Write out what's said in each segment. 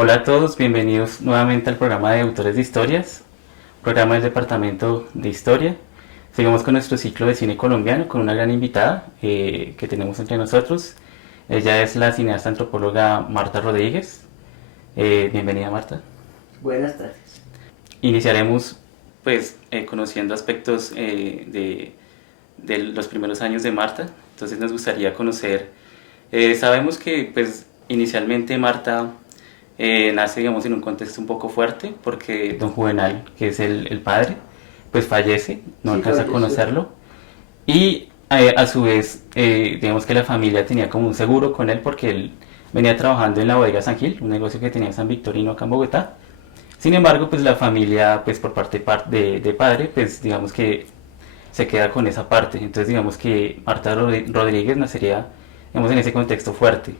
Hola a todos, bienvenidos nuevamente al programa de Autores de Historias, programa del Departamento de Historia. Seguimos con nuestro ciclo de cine colombiano con una gran invitada que tenemos entre nosotros. Ella es la cineasta antropóloga Marta Rodríguez. Bienvenida, Marta. Buenas tardes. Iniciaremos conociendo aspectos de los primeros años de Marta. Entonces nos gustaría conocer, sabemos que pues inicialmente Marta nace, digamos, en un contexto un poco fuerte porque don Juvenal, que es el padre, pues fallece, no Sí, alcanza a falleció. conocerlo. Y a su vez, digamos que la familia tenía como un seguro con él porque él venía trabajando en la bodega San Gil, un negocio que tenía en San Victorino acá en Bogotá. Sin embargo, pues la familia, pues por parte de padre, pues digamos que se queda con esa parte. Entonces digamos que Marta Rodríguez nacería, digamos, en ese contexto fuerte,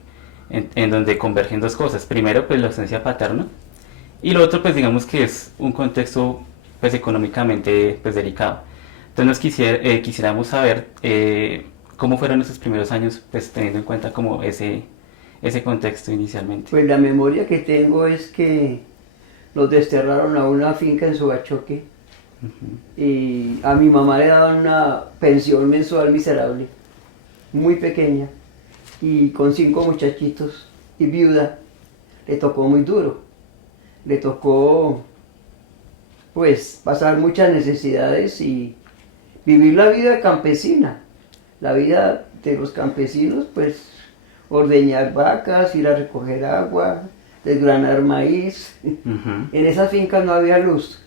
en donde convergen dos cosas. Primero, pues la ausencia paterna, y lo otro, pues digamos que es un contexto pues económicamente pues delicado. Entonces quisiéramos saber cómo fueron esos primeros años, pues teniendo en cuenta como ese contexto inicialmente. Pues la memoria que tengo es que nos desterraron a una finca en Sogachoque y a mi mamá le daban una pensión mensual miserable, muy pequeña, y con 5 muchachitos y viuda. Le tocó muy duro, le tocó pues pasar muchas necesidades y vivir la vida campesina, la vida de los campesinos, pues ordeñar vacas, ir a recoger agua, desgranar maíz. Ujú. En esa finca no había luz,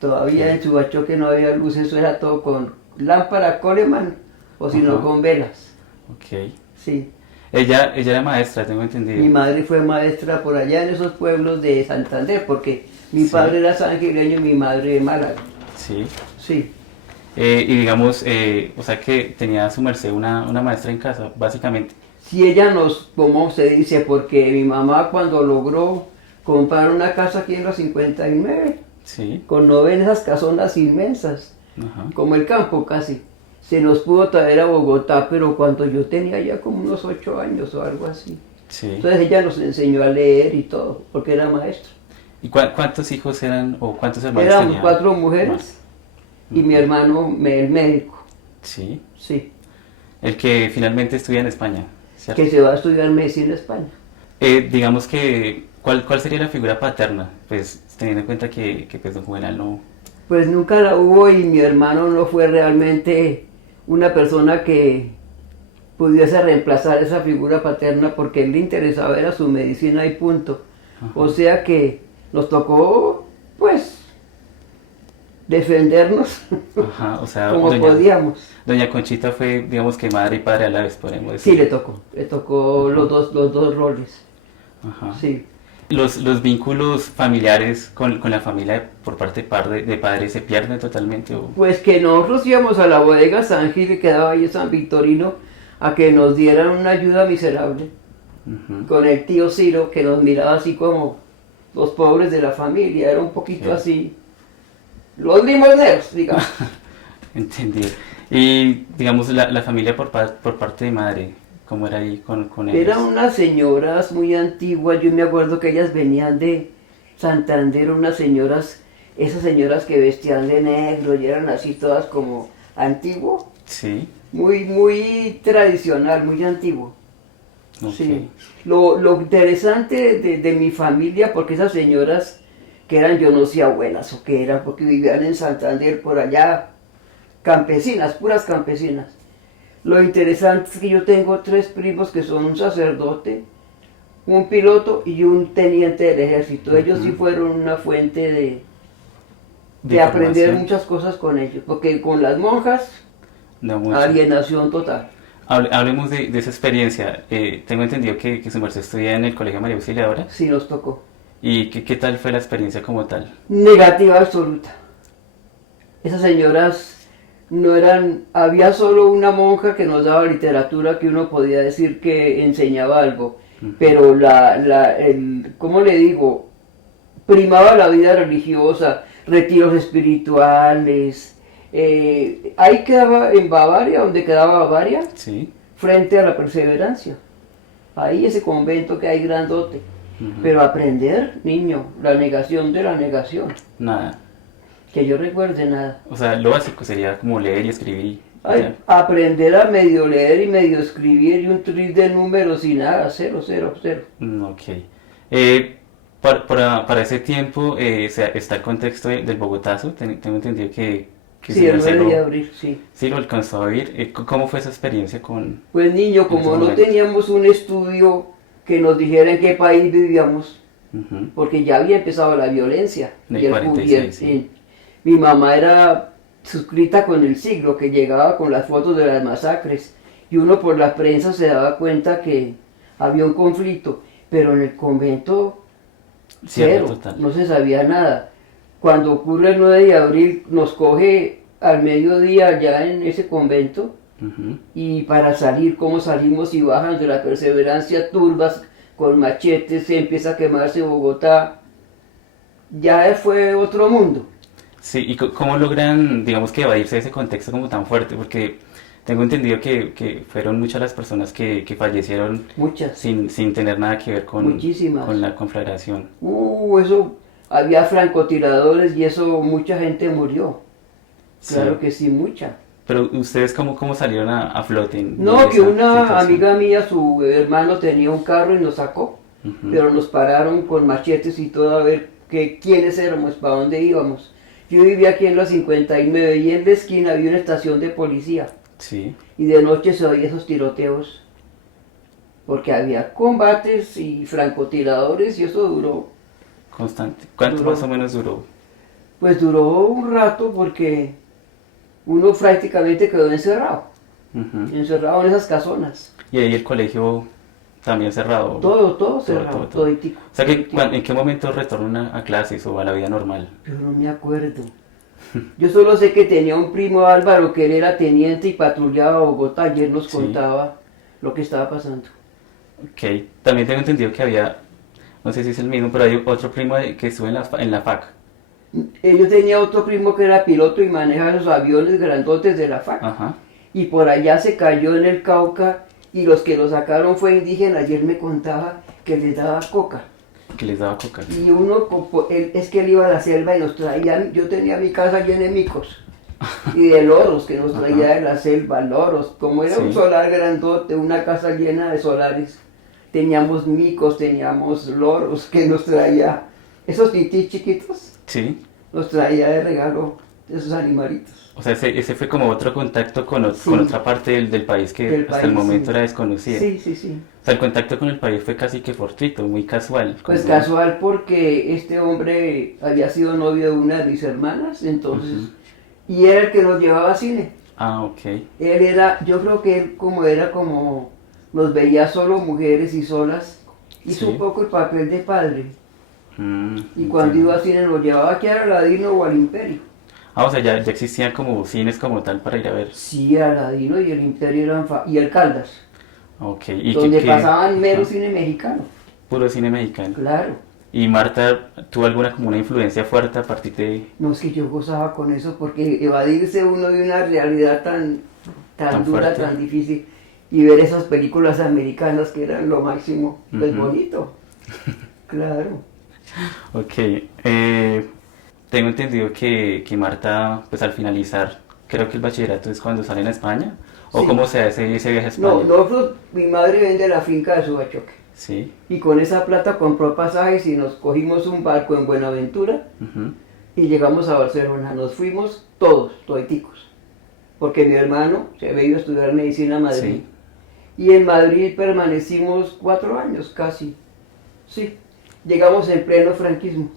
todavía en Subachoque no había luz, eso era todo con lámpara Coleman o si no Ajá. con velas. Ok. Sí. Ella era maestra, tengo Mi entendido. madre fue maestra por allá en esos pueblos de Santander, porque mi Sí, padre era sangileño y mi madre de Málaga. sí. Sí. Y digamos, o sea que tenía a su merced una maestra en casa, básicamente. Si ella nos, como se dice, porque mi mamá cuando logró comprar una casa aquí en los 59, Sí. con 9 esas casonas inmensas, Ajá. como el campo casi, se nos pudo traer a Bogotá, pero cuando yo tenía ya como unos 8 años o algo así. Sí. Entonces ella nos enseñó a leer y todo, porque era maestra. ¿Y cuántos hijos eran o cuántos hermanos Éramos tenía 4 Marta? mujeres y mi hermano, el médico, Sí. sí, El que finalmente estudia en España, ¿cierto? que se va a estudiar medicina en España. Digamos que, ¿cuál sería la figura paterna? Pues teniendo en cuenta que pues don Juvenal no... Pues nunca la hubo y mi hermano no fue realmente una persona que pudiese reemplazar esa figura paterna porque él le interesaba era su medicina y punto. O sea que nos tocó pues defendernos Ajá, o sea, como podíamos. doña Conchita fue, digamos que madre y padre a la vez, podemos Sí, decir. le tocó Ajá, los dos roles. ajá. Sí. Los vínculos familiares con la familia por parte de padre se pierden totalmente o... Pues que nosotros íbamos a la bodega San Gil, que quedaba ahí en San Victorino, a que nos dieran una ayuda miserable. Ujú. Con el tío Ciro, que nos miraba así como los pobres de la familia, era un poquito Ok. así, los limoneros, digamos. Entendido. Y digamos la familia por parte de madre, ¿cómo era ahí con Eran ellos? unas señoras muy antiguas, yo me acuerdo que ellas venían de Santander, unas señoras, esas señoras que vestían de negro y eran así todas como antiguo, Sí, muy tradicional, muy antiguo. ok. Sí. Lo interesante de mi familia, porque esas señoras que eran, yo no sé abuelas o qué eran, porque vivían en Santander por allá, campesinas, puras campesinas. Lo interesante es que yo tengo 3 primos que son un sacerdote, un piloto y un teniente del ejército. Ellos sí Ujú. fueron una fuente De de aprender información, muchas cosas con ellos, porque con las monjas, no mucho. alienación total. Hablemos de esa experiencia. Tengo entendido que su merced estudia en el Colegio María Auxiliadora. Sí nos tocó. ¿Y qué tal fue la experiencia como tal? Negativa absoluta. Esas señoras no eran, había solo una monja que nos daba literatura que uno podía decir que enseñaba algo, pero ¿cómo le digo? Primaba la vida religiosa, retiros espirituales. Ahí quedaba en Bavaria, donde quedaba Bavaria, Sí, frente a la Perseverancia. Ahí ese convento que hay grandote. Ujú. Pero aprender, niño, la negación de la negación, Nada. que yo recuerde nada. O sea, lo básico sería como leer y escribir y Ay, ya. aprender a medio leer y medio escribir y un tris de números y nada, cero, cero, cero. Ok. Para ese tiempo está el contexto del Bogotazo. Tengo entendido que Sí, el señor 9 de abril, sí. sí lo alcanzó a vivir. ¿Cómo fue esa experiencia Pues niño, en ese como no momento? teníamos un estudio que nos dijera en qué país vivíamos, Ujú. porque ya había empezado la violencia. En el Y 46, sí. mi mamá era suscrita con El Siglo, que llegaba con las fotos de las masacres. Y uno por la prensa se daba cuenta que había un conflicto. Pero en el convento, Cierre cero, total. no se sabía nada. Cuando ocurre el 9 de abril, nos coge al mediodía ya en ese convento. Ujú. Y para salir, ¿cómo salimos y bajan de la Perseverancia turbas con machetes? Se empieza a quemarse Bogotá. Ya fue otro mundo. Sí, ¿y cómo logran, digamos que evadirse de ese contexto como tan fuerte? Porque tengo entendido que fueron muchas las personas que fallecieron Muchas, sin tener nada que ver muchísimas. con la conflagración. Eso, había francotiradores y eso, mucha gente murió. Sí. Claro que sí, mucha. Pero ustedes cómo salieron a flote en medio No, de que esa una situación. amiga mía, su hermano tenía un carro y nos sacó. Ujú. Pero nos pararon con machetes y todo a ver quiénes éramos, para dónde íbamos. Yo vivía aquí en la 59 y en la esquina había una estación de policía Sí, y de noche se oía esos tiroteos porque había combates y francotiradores y eso constante. ¿Cuánto más o duró, menos duró? pues duró un rato porque uno prácticamente quedó Ujú. encerrado en esas casonas. Y ahí el colegio también cerrado. Todo cerrado, Todo. toditico, O sea, toditico. ¿en qué momento retornan a clases o a la vida normal? Yo no me acuerdo. Yo solo sé que tenía un primo Álvaro que él era teniente y patrullaba Bogotá. Ayer nos Sí, contaba lo que estaba pasando. ok. También tengo entendido que había, no sé si es el mismo, pero hay otro primo que estuvo en la FAC. Yo tenía otro primo que era piloto y manejaba esos aviones grandotes de la FAC. Ajá, Y por allá se cayó en el Cauca y los que lo sacaron fue indígena. Ayer me contaba que les daba coca. que les daba coca. Y uno, es que él iba a la selva y nos traía, yo tenía mi casa llena de micos. Y de loros que nos traía Ajá, de la selva, loros. Como era un sí, solar grandote, una casa llena de solares, teníamos micos, teníamos loros que nos traía, esos titís chiquitos, sí. nos traía de regalo esos animalitos. O sea, ese fue como otro contacto con Sí, otra parte del país que del hasta el país, momento sí. era desconocida. Sí, sí, sí. O sea, el contacto con el país fue casi que fortuito, muy casual. Pues Como... casual porque este hombre había sido novio de una de mis hermanas, entonces, Ujú. y era el que nos llevaba a cine. Ah, ok. Él era, yo creo que él como era como, nos veía solo mujeres y solas, hizo un Sí. poco el papel de padre. Y cuando Entiendo. iba a cine nos llevaba aquí a Aladino o al Imperio. Ah, o sea, ya existían como cines como tal para ir a ver. Sí, Aladino y el Imperio eran, y el Caldas, Ok, y donde que pasaban mero ajá, cine mexicano, puro cine mexicano. claro. ¿Y Marta tuvo alguna como una influencia fuerte a partir de No es que yo gozaba con eso porque evadirse uno de una realidad tan tan dura, fuerte? tan difícil, y ver esas películas americanas que eran lo máximo, pues Ujú. bonito, claro. Ok, tengo entendido que Marta, pues al finalizar, creo que el bachillerato es cuando salen a España, o Sí. cómo se hace ese viaje a No, España. nosotros, mi madre vende la finca de Subachoque. Sí. Y con esa plata compró pasajes y nos cogimos un barco en Buenaventura Ujú. y llegamos a Barcelona. Nos fuimos todos, toiticos. Porque mi hermano se había ido a estudiar medicina a Madrid. Sí. Y en Madrid permanecimos 4 años casi. Sí, llegamos en pleno franquismo.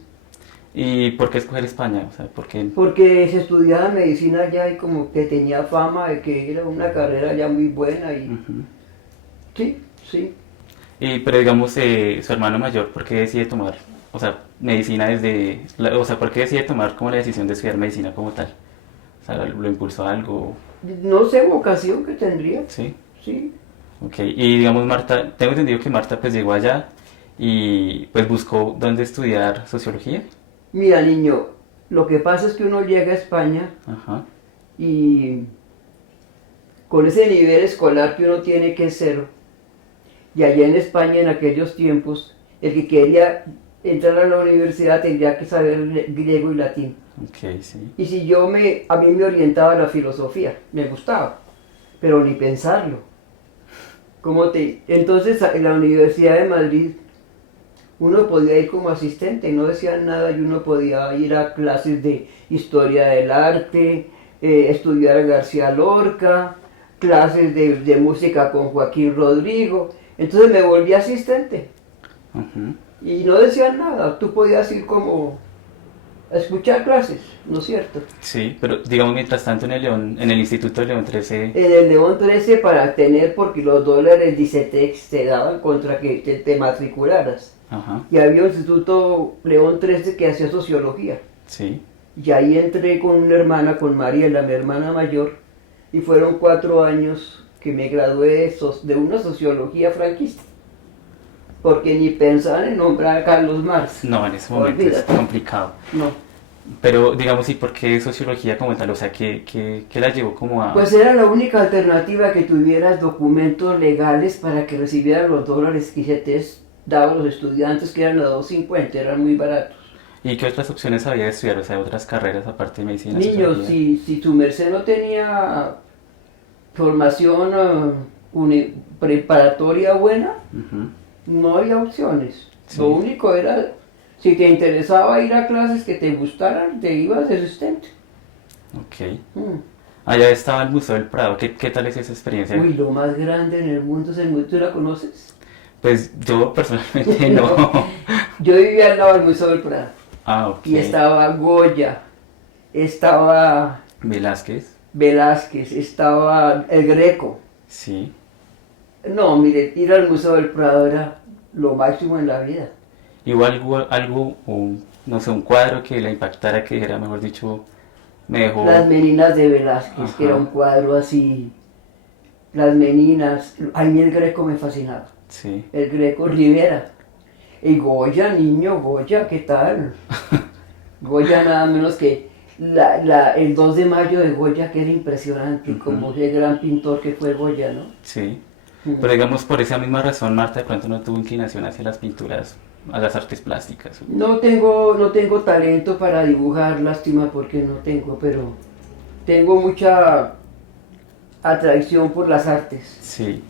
¿Y por qué escoger España? O sea, ¿por qué? Porque se estudiaba medicina allá y como que tenía fama de que era una carrera ya muy buena. Y Ujú. sí, sí. Pero digamos, su hermano mayor, ¿por qué decide tomar, o sea, medicina o sea, ¿por qué decide tomar como la decisión de estudiar medicina como tal? O sea, ¿lo impulsó a algo? No sé vocación que tendría. Sí. Sí. Ok, y digamos Marta, tengo entendido que Marta pues llegó allá y pues buscó dónde estudiar sociología. Mira, niño, lo que pasa es que uno llega a España Ajá, y con ese nivel escolar que uno tiene que es cero, y allá en España en aquellos tiempos El que quería entrar a la universidad tendría que saber griego y latín. Ok, sí. Y si a mí me orientaba la filosofía, me gustaba, pero ni pensarlo. Entonces en la Universidad de Madrid uno podía ir como asistente, no decían nada y uno podía ir a clases de historia del arte, estudiar a García Lorca, clases de música con Joaquín Rodrigo. Entonces me volví asistente Ujú. y no decían nada, tú podías ir como a escuchar clases, ¿no es cierto? Sí, pero digamos mientras tanto en el León, en el Instituto de León 13, En el León 13 para tener, porque los dólares Dicetex te daban contra que te matricularas. ajá, Y había un instituto León 13 que hacía sociología. sí, Y ahí entré con una hermana, con Mariela, mi hermana mayor, y fueron 4 años que me gradué de una sociología franquista. Porque ni pensaban en nombrar a Carlos Marx. no, en ese momento es Olvídate. complicado. No. Pero digamos, ¿y por qué sociología como tal? O sea, ¿qué la llevó como a...? Pues era la única alternativa que tuvieras documentos legales para que recibieran los dólares que ICETEX daba a los estudiantes, que eran a 2.50, eran muy baratos. ¿Y qué otras opciones había de estudiar? O sea, otras carreras aparte de medicina, Niños, sociología. si tu merced no tenía formación preparatoria buena, Ujú, no había opciones. sí, Lo único era, si te interesaba ir a clases que te gustaran, te ibas de asistente. ok. Mm. Allá estaba el Museo del Prado. ¿Qué tal es esa experiencia? Uy, lo más grande en el mundo es el museo. ¿Tú la conoces? Pues yo personalmente no. Yo vivía al lado del Museo del Prado. Ah, ok. Y estaba Goya, estaba Velázquez, Velázquez, estaba el Greco. sí. No, mire, ir al Museo del Prado era lo máximo en la vida. Igual no sé, un cuadro que la impactara, que dijera, mejor dicho, me Las dejó... Meninas de Velázquez, que era Ajá, un cuadro así. Las Meninas. A mí el Greco me fascinaba. sí. El Greco Rivera. Y Goya, niño, Goya, ¿qué tal? Goya nada menos que el 2 de mayo de Goya, que era impresionante, Ujú, como ese gran pintor que fue Goya, ¿no? sí. Mm. Pero digamos, por esa misma razón, Marta de pronto no tuvo inclinación hacia las pinturas, a las artes plásticas. No tengo talento para dibujar, lástima porque no tengo, pero tengo mucha atracción por las artes. Sí,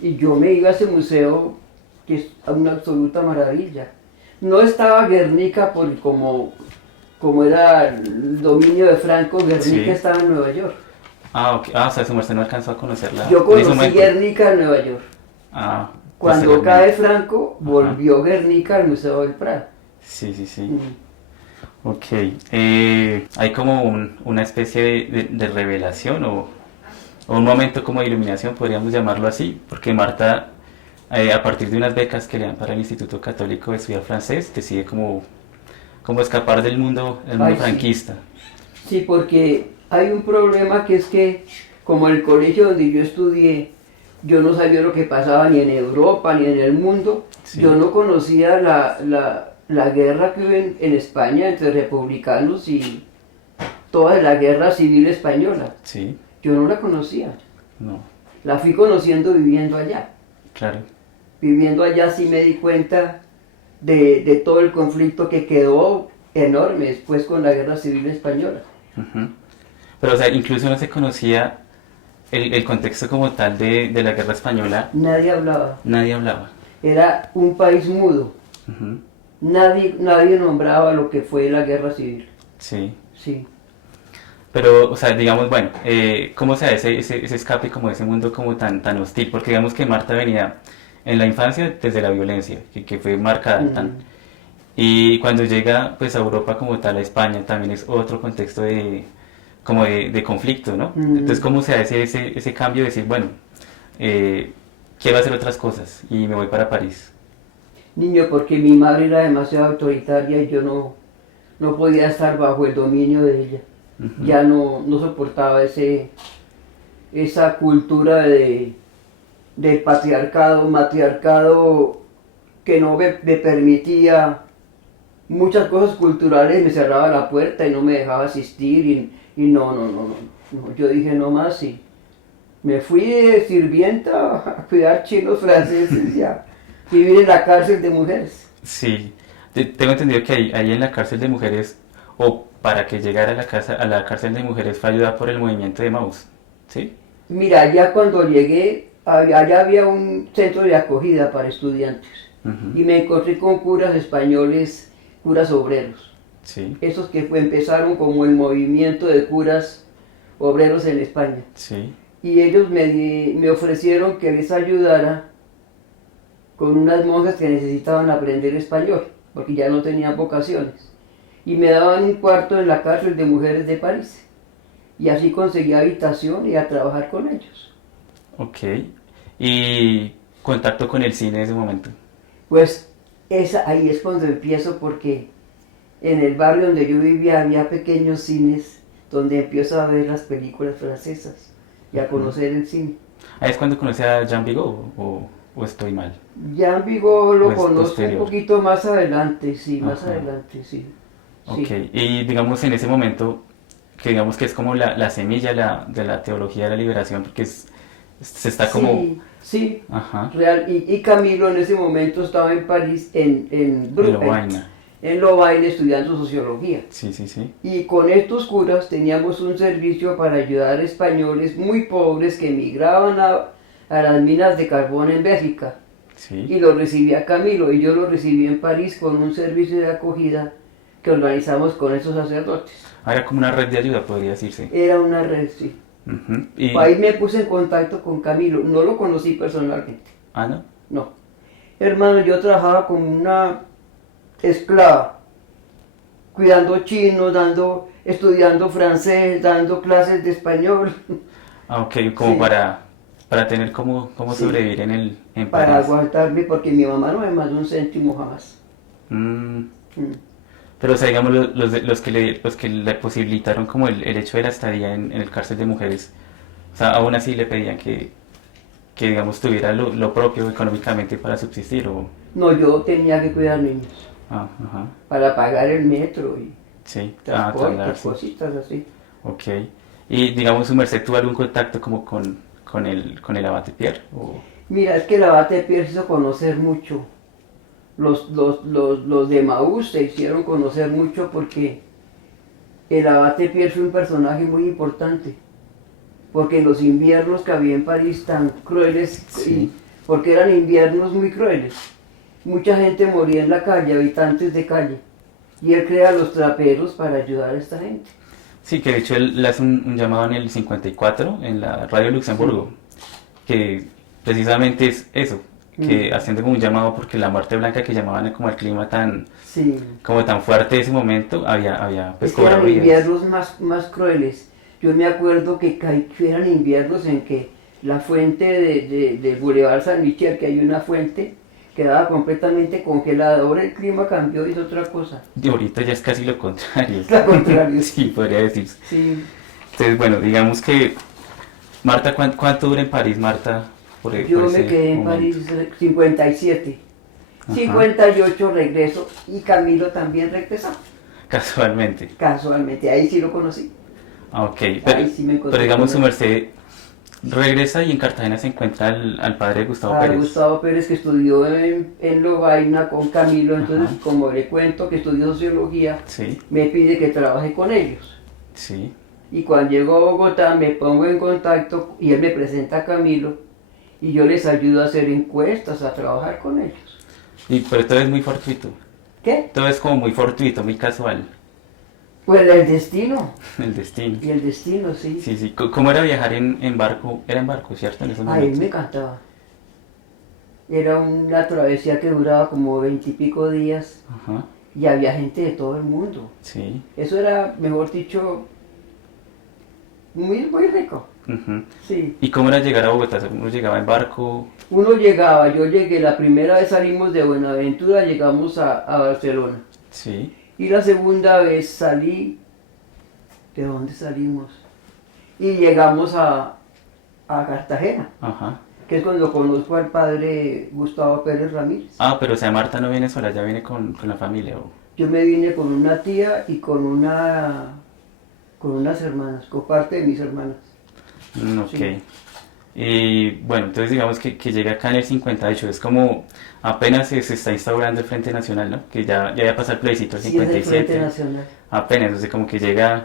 Y yo me iba a ese museo, que es una absoluta maravilla. No estaba Guernica como era el dominio de Franco, Guernica sí. estaba en Nueva York. Ah, ok. Ah, o sea, su merced no alcanzó a conocerla Yo en ese conocí momento. Guernica en Nueva York. Ah, Cuando posteriormente. cae Franco, Ajá. volvió Guernica al Museo del Prado. Sí, sí, sí. Mm. Ok. Hay como una especie de revelación o un momento como de iluminación, podríamos llamarlo así, porque Marta, a partir de unas becas que le dan para el Instituto Católico de Estudiar Francés, decide como escapar del mundo Ay, sí. franquista. Sí, porque hay un problema que es que, como en el colegio donde yo estudié, yo no sabía lo que pasaba ni en Europa ni en el mundo. Sí. Yo no conocía la guerra que hubo en España entre republicanos y toda la guerra civil española. Sí, Yo no la conocía. no, La fui conociendo viviendo allá. claro. Viviendo allá sí me di cuenta de todo el conflicto que quedó enorme después con la guerra civil española. Ujú. Pero, o sea, incluso no se conocía el contexto como tal de la guerra española, Nadie hablaba. nadie hablaba. Era un país mudo. Ujú, Nadie nombraba lo que fue la guerra civil. sí. Sí. Pero, o sea, digamos, bueno, ¿cómo se da ese escape como de ese mundo como tan hostil? Porque digamos que Marta venía en la infancia desde la violencia, que fue marcada tan... Y cuando llega pues a Europa como tal, a España, también es otro contexto como de conflicto, ¿no? Entonces, ¿cómo se da ese cambio de decir, bueno, quiero hacer otras cosas y me voy para París? Niño, porque mi madre era demasiado autoritaria y yo no podía estar bajo el dominio de ella. Ujú, Ya no soportaba esa cultura del matriarcado que no me permitía muchas cosas culturales, me cerraba la puerta y no me dejaba asistir y no. Yo dije no más y me fui de sirvienta a cuidar chinos franceses ya. vivir en la cárcel de mujeres. Sí, tengo entendido que ahí en la cárcel de mujeres, o para que llegara a la cárcel de mujeres fue ayudada por el movimiento de Maús, ¿sí? Mira, ya cuando llegué, allá había un centro de acogida para estudiantes Ujú. y me encontré con curas españoles, curas obreros. Sí, Esos que empezaron como el movimiento de curas obreros en España. sí, Y ellos me ofrecieron que les ayudara con unas monjas que necesitaban aprender español, porque ya no tenían vocaciones. Y me daban un cuarto en la cárcel de mujeres de París. Y así conseguí habitación y a trabajar con ellos. ok. Y contacto con el cine en ese momento. Pues ahí es cuando empiezo porque en el barrio donde yo vivía había pequeños cines donde empiezo a ver las películas francesas y a Ujú. conocer el cine. Ahí es cuando conocí a Jean Vigo, o estoy mal, Jean Vigo o lo es conozco un posterior. poquito más adelante, sí, más Ajá. adelante, sí. Ok, Sí, y digamos en ese momento, que digamos que es como la semilla de la teología de la liberación, porque se está como, sí, sí, ajá, real. Y Camilo en ese momento estaba en París, en lo vaina. En Lovaina estudiando sociología. Sí, sí, sí, Y con estos curas teníamos un servicio para ayudar a españoles muy pobres que emigraban a las minas de carbón en Bélgica. sí. Y lo recibía Camilo y yo lo recibí en París con un servicio de acogida que organizamos con esos sacerdotes. Ah, era como una red de ayuda, podría decirse. Era una red, sí. Ujú. Y, Ahí me puse en contacto con Camilo, no lo conocí personalmente, ah, no, no. Hermano, yo trabajaba como una esclava, cuidando chinos, estudiando francés, dando clases de español. ah, ok, como Sí, para tener cómo sí, sobrevivir en para París. aguantarme porque mi mamá no me mandó un céntimo jamás. Mm, Mm. pero, o sea, digamos, los que le posibilitaron como el hecho de la estadía en el cárcel de mujeres, o sea, aún así le pedían que digamos, tuviera lo propio económicamente para subsistir, o... No, yo tenía que cuidar niños Ah, ajá, para pagar el metro y sí, transporte, trasladarse, cositas así. ok. Y, digamos, su merced tuvo algún contacto como con el abate Pierre, o... Mira, es que el abate Pierre hizo conocer mucho. Los de Maús se hicieron conocer mucho porque el abate Pierre fue un personaje muy importante. Porque los inviernos que había en París tan crueles, Sí, y porque eran inviernos muy crueles, mucha gente moría en la calle, habitantes de calle. Y él crea los traperos para ayudar a esta gente. sí, que de hecho él le hace un llamado en el 54 en la radio Sí. Luxemburgo, que precisamente es eso, Mm. que haciendo como un llamado porque la muerte blanca que llamaban como el clima Sí. como tan fuerte de ese momento había pues Es que cobrado eran vidas. inviernos más crueles. Yo me acuerdo que eran inviernos en que la fuente de Boulevard San Michel, que hay una fuente, quedaba completamente congelada. Ahora el clima cambió y es otra cosa. Y ahorita ya es casi lo contrario. Es lo contrario, Sí, sí. podría decirse. Sí. Entonces, bueno, digamos que Marta, ¿cuánto dura en París, Marta, por Yo me ese quedé en momento? París 57. Ajá, 58 regreso y Camilo también regresó. casualmente. Casualmente, ahí sí lo conocí. Ah, ok, Ahí sí me pero encontré digamos con su él. merced regresa y en Cartagena se encuentra al padre Gustavo A Pérez. Gustavo Pérez que estudió en Lovaina con Camilo, Ajá, entonces como le cuento que estudió sociología, sí, me pide que trabaje con ellos. sí. Y cuando llego a Bogotá me pongo en contacto y él me presenta a Camilo y yo les ayudo a hacer encuestas, a trabajar con ellos. Pero todo es muy fortuito. ¿Qué? Todo es como muy fortuito, muy casual. Pues el destino, El destino. y el destino, sí. Sí, sí. ¿Cómo era viajar en barco? Era en barco, ¿cierto? En esos A él momentos. me encantaba. Era una travesía que duraba como 20 y pico días Ajá, y había gente de todo el mundo. sí. Eso era, mejor dicho, muy rico. Ujú. Sí. ¿Y cómo era llegar a Bogotá? ¿Uno llegaba en barco? Uno llegaba, yo llegué, la primera vez salimos de Buenaventura, llegamos a Barcelona. Sí. Y la segunda vez salí, ¿de dónde salimos? Y llegamos a Cartagena, Ajá. que es cuando conozco al padre Gustavo Pérez Ramírez. Ah, pero o sea, Marta no viene sola, ya viene con la familia. O... Yo me vine con una tía y con unas hermanas, con parte de mis hermanas. Ok. Sí. Y bueno, entonces digamos que llega acá en el 58, es como apenas se está instaurando el Frente Nacional, ¿no? Que ya va a pasar el plebiscito el Sí, es el Frente 57, Nacional. apenas, o sea, como que llegan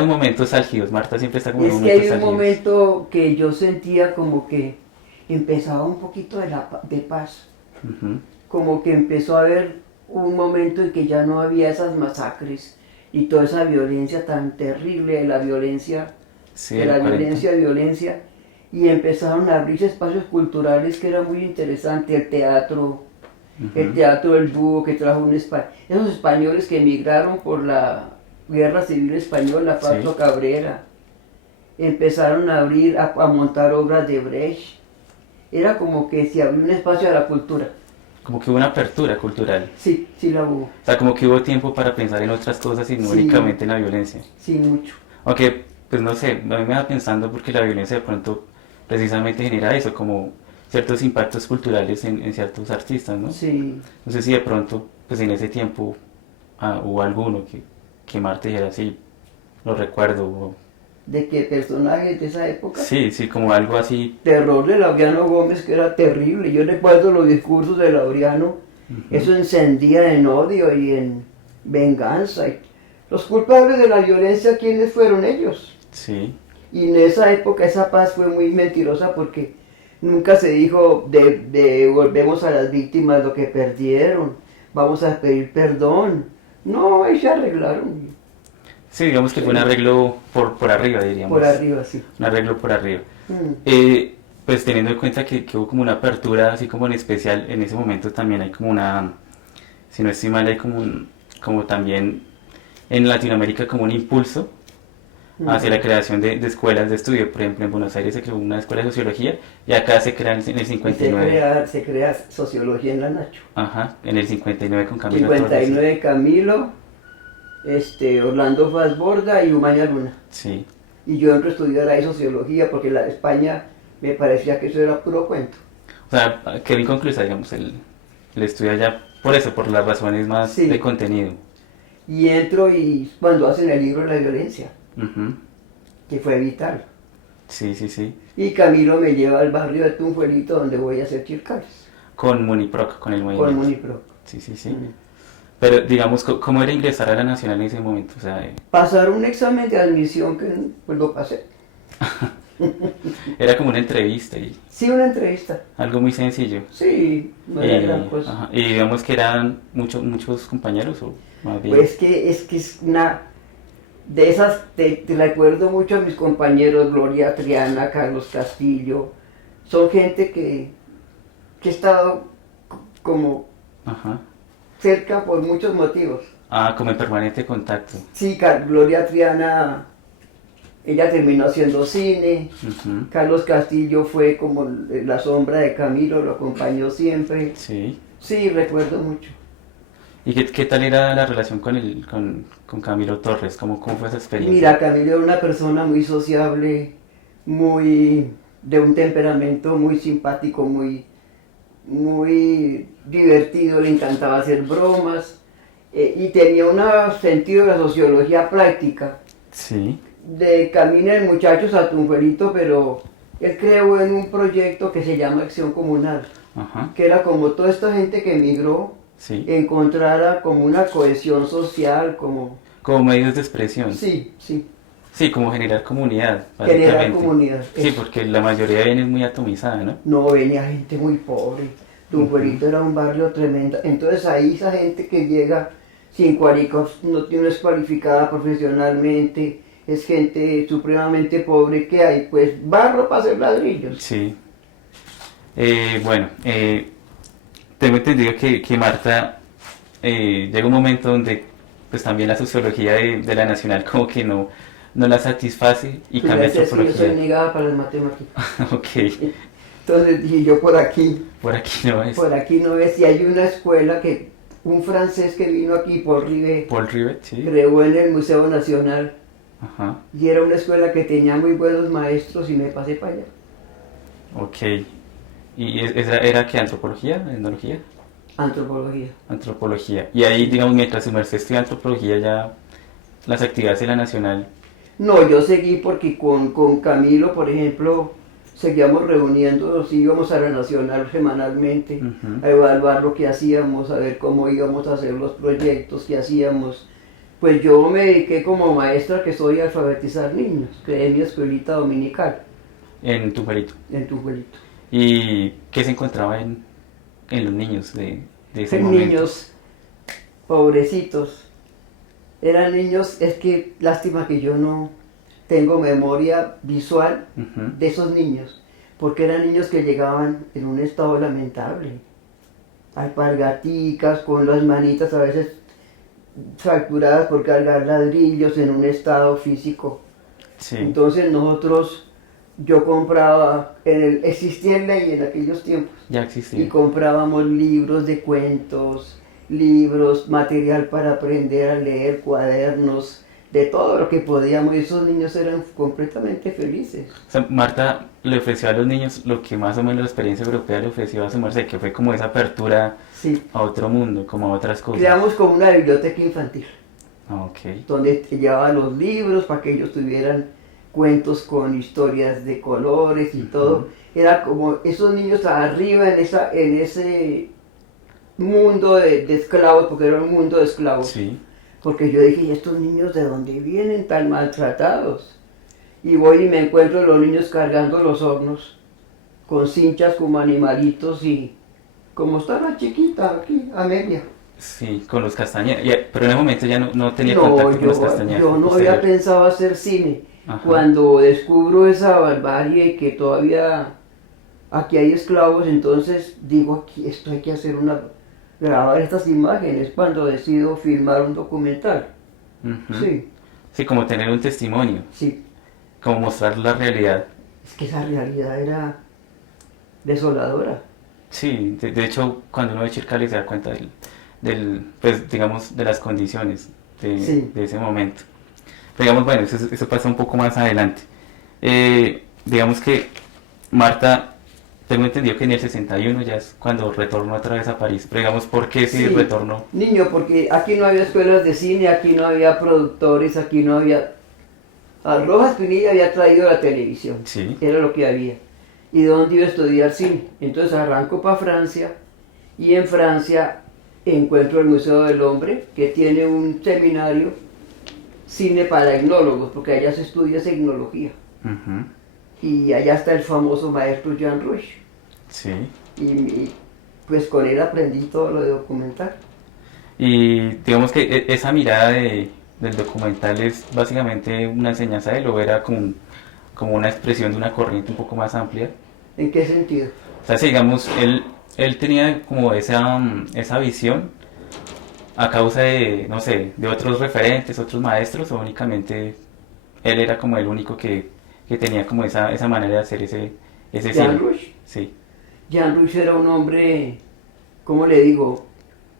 los momentos álgidos, Marta siempre está como en Es que hay momentos un álgidos. momento que yo sentía como que empezaba un poquito de paz, Ujú. como que empezó a haber un momento en que ya no había esas masacres y toda esa violencia tan terrible Sí, de el la 40. violencia, y empezaron a abrirse espacios culturales que era muy interesante, el Ujú. teatro del búho que trajo esos españoles que emigraron por la guerra civil española, Sí, Pato Cabrera, empezaron a abrir, a montar obras de Brecht. Era como que se abrió un espacio a la cultura. como que hubo una apertura cultural. Sí, sí la hubo. O sea, como que hubo tiempo para pensar en otras cosas y no Sí, únicamente en la violencia. sí, mucho. Aunque, pues no sé, a mí me da pensando porque la violencia de pronto precisamente genera eso, como ciertos impactos culturales en ciertos artistas, ¿no? Sí, No sé si de pronto, pues en ese tiempo hubo alguno que Marte dijera, sí, lo recuerdo. de que personajes de esa época. Sí, sí, como algo así. Terror de Laureano Gómez que era terrible. Yo recuerdo los discursos de Laureano. Ujú. Eso encendía en odio y en venganza. Y los culpables de la violencia, ¿quiénes fueron ellos? Sí, Y en esa época esa paz fue muy mentirosa porque nunca se dijo devolvemos a las víctimas lo que perdieron, vamos a pedir perdón. No, ellos se arreglaron sí, digamos que fue un sí, arreglo por arriba, por diríamos. arriba, sí. Un arreglo por arriba. Mm, Pues teniendo en cuenta que hubo como una apertura, así como en especial, en ese momento también hay como una, si no estoy mal, hay como también en Latinoamérica como un impulso hacia la mm. creación de escuelas de estudio. Por ejemplo, en Buenos Aires se creó una escuela de sociología y acá se crea en el Y 59. se crea sociología en la Nacho. Ajá, en el 59 con Camilo Torres. 59 Camilo, Orlando Fassborda y Umaña Luna. Sí, Y yo entro a estudiar ahí sociología porque la de España me parecía que eso era puro cuento. o sea, quedó inconclusa, digamos, el estudio allá por eso, por las razones más de Sí, contenido. y entro y cuando hacen el libro de la violencia, Ujú. que fue vital. Sí, sí, sí. Y Camilo me lleva al barrio de Tunjuelito donde voy a hacer chircales, Con Muniproc, con el con movimiento. Munipro. Sí, sí, sí. Mm. Pero digamos, ¿cómo era ingresar a la Nacional en ese momento? O sea, Pasar un examen de admisión que pues lo pasé. era como una entrevista y Sí, una entrevista. algo muy sencillo. Sí, no era gran cosa. Ajá, y digamos que eran muchos compañeros o más bien. Pues que es una de esas, te recuerdo mucho a mis compañeros Gloria Triana, Carlos Castillo. Son gente que he estado como Ajá. cerca por muchos motivos. Ah, como en permanente contacto. Sí, Gloria Triana, ella terminó haciendo cine. Ujú. Carlos Castillo fue como la sombra de Camilo, lo acompañó siempre. Sí. Sí, recuerdo mucho. ¿Y qué tal era la relación con Camilo Torres? ¿Cómo fue esa experiencia? Mira, Camilo era una persona muy sociable, muy de un temperamento muy simpático, muy divertido, le encantaba hacer bromas y tenía un sentido de la sociología práctica. Sí. De camino de muchachos a Tunjuelito, pero él creó en un proyecto que se llama Acción Comunal, Ajá. que era como toda esta gente que emigró Sí. encontrara como una cohesión social, como... Como medios de expresión. Sí, sí, Sí, como generar comunidad, generar básicamente. comunidad. Sí, Eso. porque la mayoría viene muy atomizada, ¿no? No, venía gente muy pobre. Ujú. Tunjuelito era un barrio tremendo. Entonces ahí esa gente que llega sin cuaricos, no es cualificada profesionalmente, es gente supremamente pobre que hay, pues barro para hacer ladrillos. Sí. Bueno, tengo entendido que Marta llega un momento donde pues también la sociología de la nacional como que no la satisface y Pues cambia a ya es que yo soy antropología. negada para las matemáticas. Ok, Entonces dije yo por aquí no es. por aquí no es, si hay una escuela que un francés que vino aquí, Paul Rivet, Paul Rivet, sí. creó en el Museo Nacional Ajá, y era una escuela que tenía muy buenos maestros y me pasé para allá. ok. ¿Y esa era qué? ¿Antropología? ¿Etnología? Antropología. Antropología. Y ahí, digamos, mientras su merced estudia antropología, ya las actividades de la nacional. No, yo seguí porque con Camilo, por ejemplo, seguíamos reuniéndonos, íbamos a la Nacional semanalmente, Ujú. a evaluar lo que hacíamos, a ver cómo íbamos a hacer los proyectos que hacíamos. Pues yo me dediqué como maestra que soy a alfabetizar niños, creé mi escuelita dominical En tu pueblito. en Tujuelito. ¿Y qué se encontraba en los niños de ese momento? Niños pobrecitos, eran niños, es que lástima que yo no tengo memoria visual Ujú. de esos niños, porque eran niños que llegaban en un estado lamentable, alpargaticas, con las manitas a veces fracturadas por cargar ladrillos en un estado físico. Sí, Entonces nosotros, yo compraba, existía en ley en aquellos tiempos, ya y existía. comprábamos libros de cuentos, libros, material para aprender a leer, cuadernos, de todo lo que podíamos, y esos niños eran completamente felices. O sea, Marta le ofreció a los niños lo que más o menos la experiencia europea le ofreció a su merced, que fue como esa apertura Sí, a otro mundo, como a otras cosas. creamos como una biblioteca infantil, Ah, ok. donde te llevaban los libros para que ellos tuvieran cuentos con historias de colores y Ujú. todo. Era como esos niños arriba en ese mundo de esclavos, porque era un mundo de esclavos. Sí, Porque yo dije, ¿y estos niños de dónde vienen tan maltratados? Y voy y me encuentro los niños cargando los hornos, con cinchas como animalitos y como está la chiquita aquí, Amelia. sí, con los Castañeda. Pero en ese momento ya no tenía No, contacto con los Castañeda, yo fue no había posterior. pensado hacer cine. Ajá. Cuando descubro esa barbarie y que todavía aquí hay esclavos, entonces digo, aquí esto hay que hacer grabar estas imágenes cuando decido filmar un documental. Ujú. Sí, Sí, como tener un testimonio, sí, como mostrar la realidad. es que esa realidad era desoladora. Sí, de hecho, cuando uno ve Chircali se da cuenta pues, digamos, de las condiciones Sí, de ese momento. Pero digamos, bueno, eso pasa un poco más adelante. Digamos que Marta, tengo entendido que en el 61 ya es cuando retornó otra vez a París. Pero digamos, ¿por qué si sí, retornó? niño, porque aquí no había escuelas de cine, aquí no había productores, aquí no había... Rojas Pinilla había traído la televisión, Sí. era lo que había. ¿Y dónde iba a estudiar cine? Entonces arranco para Francia y en Francia encuentro el Museo del Hombre, que tiene un seminario cine para etnólogos, porque allá se estudia etnología. Ujú. Y allá está el famoso maestro Jean Rouch. Sí. Y pues con él aprendí todo lo de documental. Y digamos que esa mirada del documental es básicamente una enseñanza de él o era como una expresión de una corriente un poco más amplia. ¿En qué sentido? O sea, si digamos, él tenía como esa visión a causa de, no sé, de otros referentes, otros maestros, o únicamente él era como el único que tenía como esa manera de hacer ese Jean cine. Rouch. Sí. Jean Rouch era un hombre, ¿cómo le digo?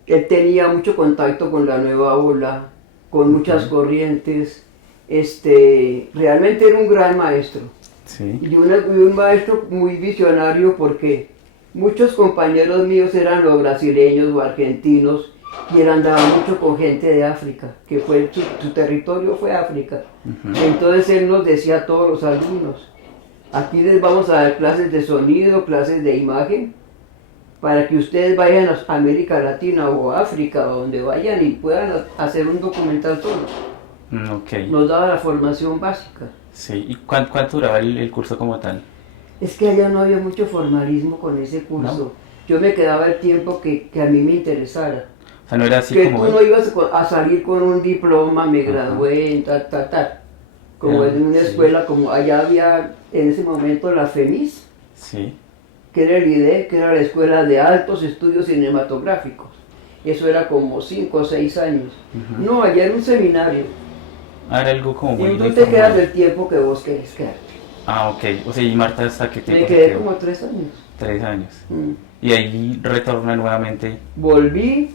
Él tenía mucho contacto con la nueva ola, con muchas Ujú. corrientes. Realmente era un gran maestro. Sí. Y un maestro muy visionario porque muchos compañeros míos eran o brasileños o argentinos y él andaba mucho con gente de África, que fue su territorio fue África. Ujú. Entonces él nos decía a todos los alumnos, aquí les vamos a dar clases de sonido, clases de imagen, para que ustedes vayan a América Latina o África, o donde vayan y puedan hacer un documental solos. Ok. Nos daba la formación básica. Sí. ¿Y cuánto duraba el curso como tal? Es que allá no había mucho formalismo con ese ¿No? curso. Yo me quedaba el tiempo que a mí me interesara. O sea, no era así Que como tú él. no ibas a salir con un diploma, me Ajá. gradué, tal. Como en una Sí. escuela, como allá había en ese momento la FEMIS, Sí. que era el IDE, que era la Escuela de Altos Estudios Cinematográficos. Eso era como 5 o 6 años. Ujú. No, allá era un seminario. Ah, era algo como muy, Y muy tú te quedas formal. el tiempo que vos querés quedarte. Ah, ok. O sea, ¿y Marta hasta qué Me tiempo se quedé quedó? como 3 años. 3 años. Mm. Y ahí retorna nuevamente. Volví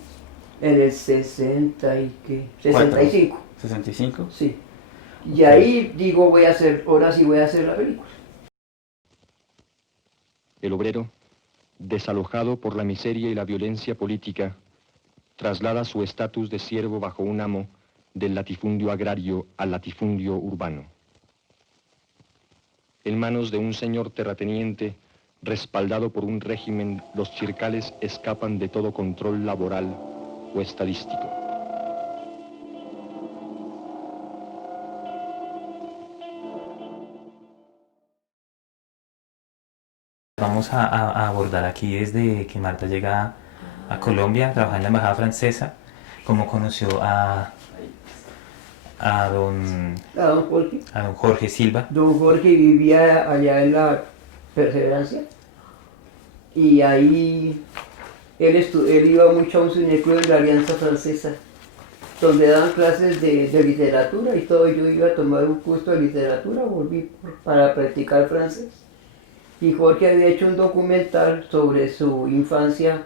en el 60 y qué, ¿Cuatro? 65, 65. sí. Y Ok. ahí digo, ahora sí voy a hacer la película. El obrero, desalojado por la miseria y la violencia política, traslada su estatus de siervo bajo un amo del latifundio agrario al latifundio urbano. En manos de un señor terrateniente, respaldado por un régimen, los chircales escapan de todo control laboral o estadístico. Vamos a abordar aquí desde que Marta llega a Colombia, trabaja en la embajada francesa, cómo conoció a don, A don Jorge. a don Jorge Silva. Don Jorge vivía allá en la Perseverancia y ahí él iba mucho a un cineclub en la Alianza Francesa, donde daban clases de literatura y todo. Yo iba a tomar un curso de literatura, volví para practicar francés. Y Jorge había hecho un documental sobre su infancia,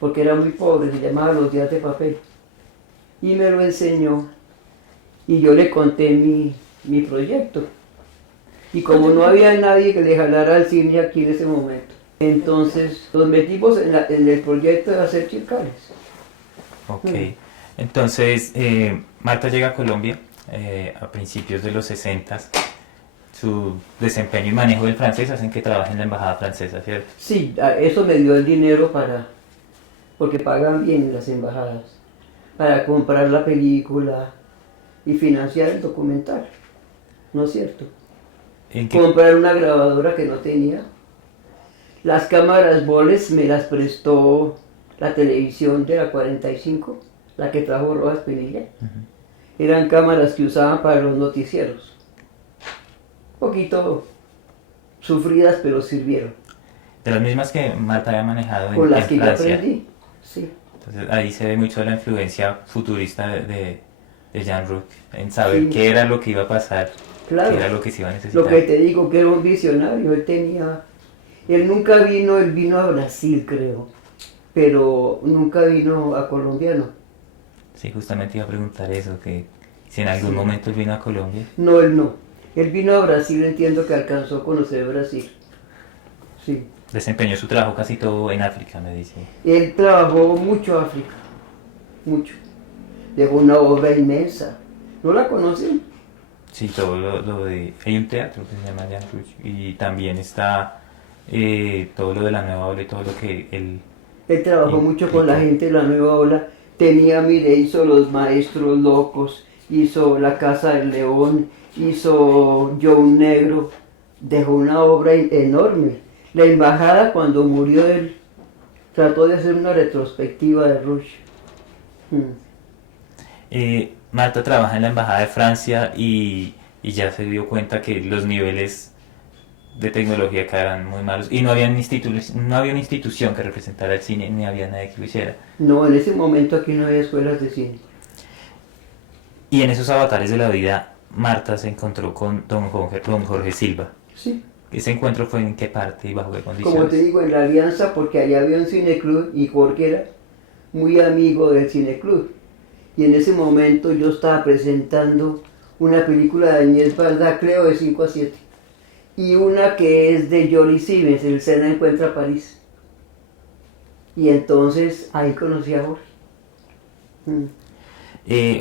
porque era muy pobre, se llamaba Los días de papel. Y me lo enseñó, y yo le conté mi proyecto. Y como no había nadie que le jalara al cine aquí en ese momento, entonces nos metimos en el proyecto de hacer chircales. Ok, entonces Marta llega a Colombia a principios de los 60. Su desempeño y manejo del francés hacen que trabaje en la embajada francesa, ¿cierto? Sí, eso me dio el dinero porque pagan bien las embajadas, para comprar la película y financiar el documental, ¿no es cierto? ¿En qué? Comprar una grabadora que no tenía. Las cámaras Boles me las prestó la televisión de la 45, la que trajo Rojas Pinilla. Eran cámaras que usaban para los noticieros. Un poquito sufridas, pero sirvieron. De las mismas que Marta había manejado Con las en que yo Francia. aprendí, sí. Entonces ahí se ve mucho la influencia futurista de Jean-Luc en saber Sí. qué era lo que iba a pasar, Claro. qué era lo que se iba a necesitar. Lo que te digo, que era un visionario, él nunca vino, él vino a Brasil, creo, pero nunca vino a colombiano. Sí, justamente iba a preguntar eso, que si en algún Sí. momento él vino a Colombia. No, él no. Él vino a Brasil, entiendo que alcanzó a conocer Brasil. Sí. Desempeñó su trabajo casi todo en África, me dice. Él trabajó mucho África, mucho. Dejó una obra inmensa. ¿No la conocen? Sí, todo lo de... Hay un teatro que se llama Jean Rouge y también está todo lo de la nueva ola y todo lo que él... Él trabajó Y- mucho y con la con- gente de la nueva ola. Tenía, mire, hizo Los Maestros Locos, hizo La Casa del León, hizo Yo un Negro. Dejó una obra enorme. La embajada, cuando murió él, trató de hacer una retrospectiva de Rush. Marta trabaja en la embajada de Francia y ya se dio cuenta que los niveles de tecnología acá eran muy malos y no había no había una institución que representara el cine ni había nadie que lo hiciera. No, en ese momento aquí no había escuelas de cine. Y en esos avatares de la vida Marta se encontró con don Jorge Silva. Sí. ¿Ese encuentro fue en qué parte y bajo qué Como condiciones? te digo, en la Alianza, porque allá había un cineclub y Jorge era muy amigo del cineclub. Y en ese momento yo estaba presentando una película de Agnès Varda, creo de 5 a 7. Y una que es de Jolie Simmons, El Sena encuentra París. Y entonces ahí conocí a Jorge.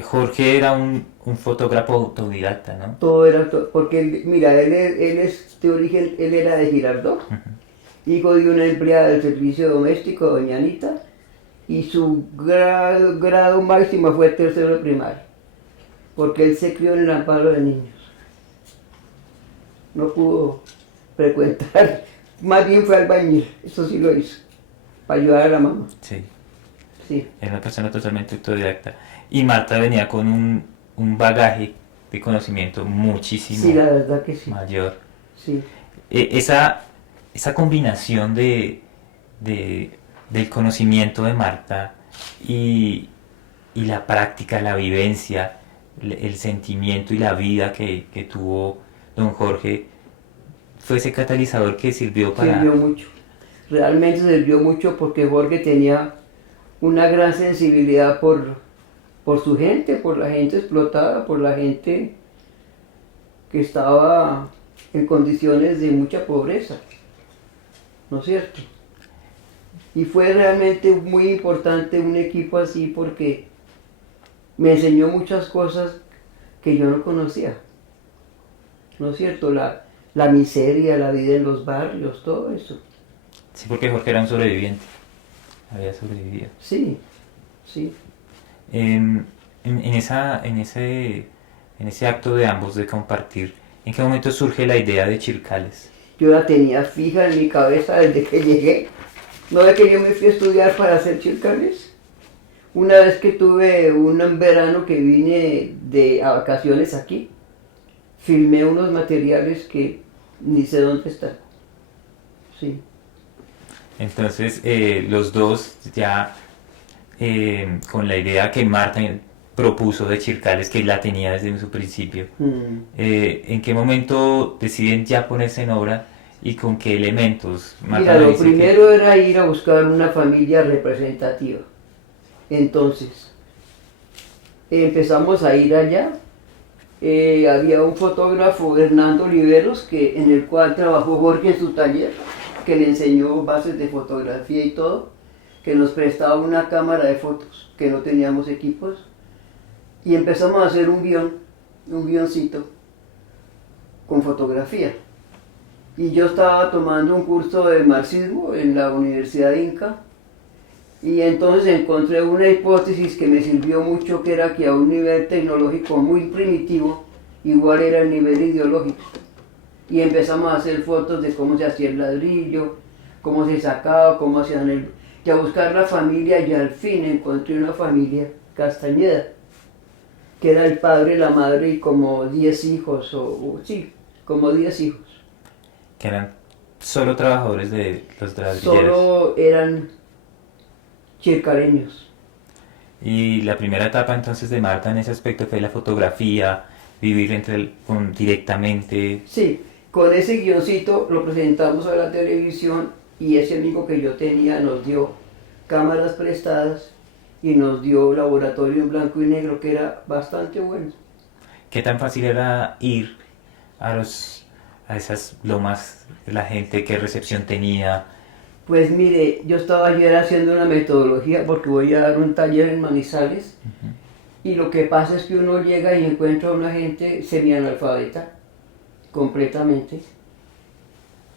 Jorge era un fotógrafo autodidacta, ¿no? Todo era, porque mira, él es de origen, él era de Girardot, hijo de una empleada del servicio doméstico, doña Anita, y su grado máximo fue tercero de primaria, porque él se crió en el amparo de niños. No pudo frecuentar, más bien fue albañil, eso sí lo hizo, para ayudar a la mamá. Sí. Sí. Era una persona totalmente autodidacta. Y Marta venía con un bagaje de conocimiento muchísimo Sí, la verdad que sí. mayor. Sí. Esa combinación del conocimiento de Marta y la práctica, la vivencia, el sentimiento y la vida que tuvo don Jorge, fue ese catalizador que sirvió para... Sirvió mucho. Realmente sirvió mucho porque Jorge tenía una gran sensibilidad por su gente, por la gente explotada, por la gente que estaba en condiciones de mucha pobreza. ¿No es cierto? Y fue realmente muy importante un equipo así porque me enseñó muchas cosas que yo no conocía. ¿No es cierto? la miseria, la vida en los barrios, todo eso. Sí, porque Jorge era un sobreviviente. Había sobrevivido. Sí, sí. En ese acto de ambos de compartir, ¿en qué momento surge la idea de Chircales? Yo la tenía fija en mi cabeza desde que llegué. ¿No es que yo me fui a estudiar para hacer Chircales? Una vez que tuve un verano que vine a vacaciones aquí, filmé unos materiales que ni sé dónde están. Sí. Entonces, los dos ya con la idea que Marta propuso de Chircales, que la tenía desde su principio, ¿en qué momento deciden ya ponerse en obra y con qué elementos? Marta Mira, me lo dice primero era ir a buscar una familia representativa. Entonces, empezamos a ir allá. Había un fotógrafo, Hernando Oliveros, en el cual trabajó Jorge en su taller, que le enseñó bases de fotografía y todo, que nos prestaba una cámara de fotos, que no teníamos equipos, y empezamos a hacer un guioncito con fotografía. Y yo estaba tomando un curso de marxismo en la Universidad de Inca, y entonces encontré una hipótesis que me sirvió mucho, que era que a un nivel tecnológico muy primitivo, igual era el nivel ideológico. Y empezamos a hacer fotos de cómo se hacía el ladrillo, cómo se sacaba, cómo hacían y a buscar la familia, y al fin encontré una familia Castañeda, que era el padre, la madre y como 10 hijos, sí, como 10 hijos. que eran solo trabajadores de los ladrilleros. Solo eran chircaleños. Y la primera etapa entonces de Marta en ese aspecto fue la fotografía, vivir directamente. Sí, con ese guioncito lo presentamos a la televisión, y ese amigo que yo tenía nos dio cámaras prestadas y nos dio laboratorio en blanco y negro, que era bastante bueno. ¿Qué tan fácil era ir a esas lomas, la gente, qué recepción tenía? Pues mire, yo estaba ayer haciendo una metodología porque voy a dar un taller en Manizales, y lo que pasa es que uno llega y encuentra a una gente semianalfabeta, completamente,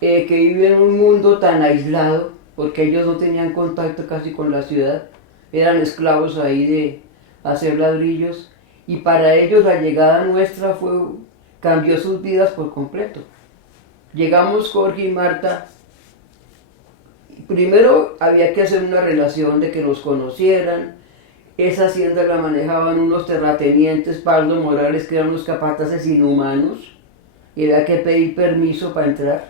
que vive en un mundo tan aislado, porque ellos no tenían contacto casi con la ciudad, eran esclavos ahí de hacer ladrillos, y para ellos la llegada nuestra cambió sus vidas por completo. Llegamos Jorge y Marta. Primero había que hacer una relación de que nos conocieran. Esa hacienda la manejaban unos terratenientes, Pardo Morales, que eran unos capataces inhumanos, y había que pedir permiso para entrar.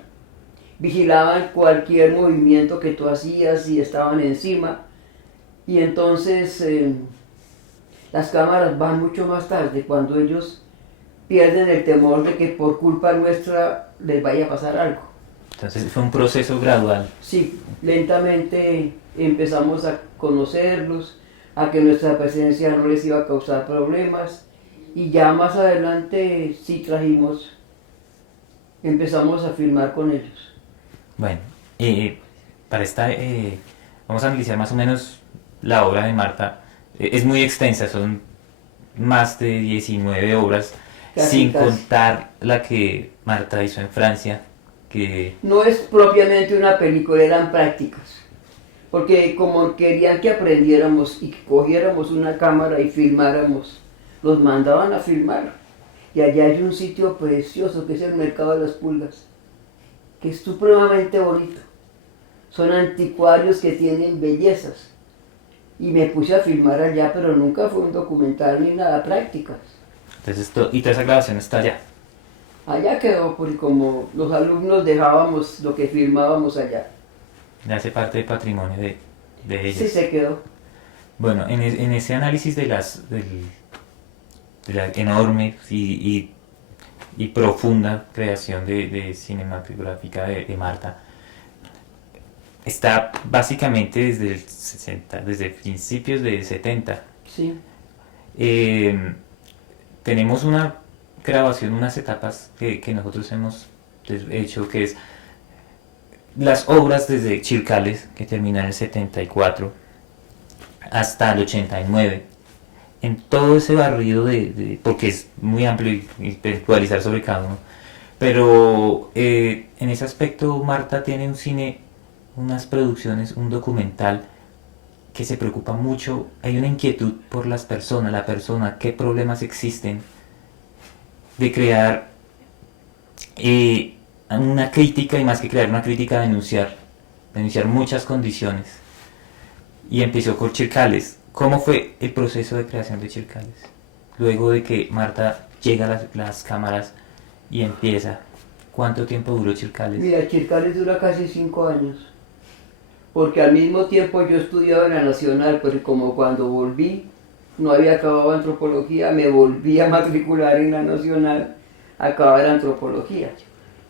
Vigilaban cualquier movimiento que tú hacías y estaban encima. Y entonces las cámaras van mucho más tarde, cuando ellos pierden el temor de que por culpa nuestra les vaya a pasar algo. Entonces fue un proceso gradual. Sí, lentamente empezamos a conocerlos, a que nuestra presencia no les iba a causar problemas, y ya más adelante sí empezamos a filmar con ellos. Bueno, para vamos a analizar más o menos la obra de Marta. Es muy extensa, son más de 19 obras, sin contar la que Marta hizo en Francia. Que no es propiamente una película, eran prácticas, porque como querían que aprendiéramos y que cogiéramos una cámara y filmáramos, los mandaban a filmar. Y allá hay un sitio precioso que es el Mercado de las Pulgas, que es supremamente bonito. Son anticuarios que tienen bellezas, y me puse a filmar allá, pero nunca fue un documental ni nada, prácticas. Entonces, y toda esa grabación está allá. Allá quedó, porque como los alumnos dejábamos lo que filmábamos allá. Ya hace parte del patrimonio de ellos. Sí, se quedó. Bueno, en ese análisis de la enorme y profunda creación de cinematográfica de Marta, está básicamente desde principios de 70. Sí. Tenemos una grabación, unas etapas que nosotros hemos hecho, que es las obras desde Chircales, que termina en el 74, hasta el 89. En todo ese barrido porque es muy amplio y puntualizar sobre cada uno, Pero en ese aspecto Marta tiene un cine, unas producciones, un documental que se preocupa mucho. Hay una inquietud por las personas, la persona, qué problemas existen, de crear una crítica, y más que crear una crítica, denunciar muchas condiciones. Y empezó con Chircales. ¿Cómo fue el proceso de creación de Chircales? Luego de que Marta llega a las cámaras y empieza. ¿Cuánto tiempo duró Chircales? Mira, Chircales dura casi 5 años, porque al mismo tiempo yo estudiaba en la Nacional, pero como cuando volví, no había acabado antropología, me volví a matricular en la Nacional a acabar antropología.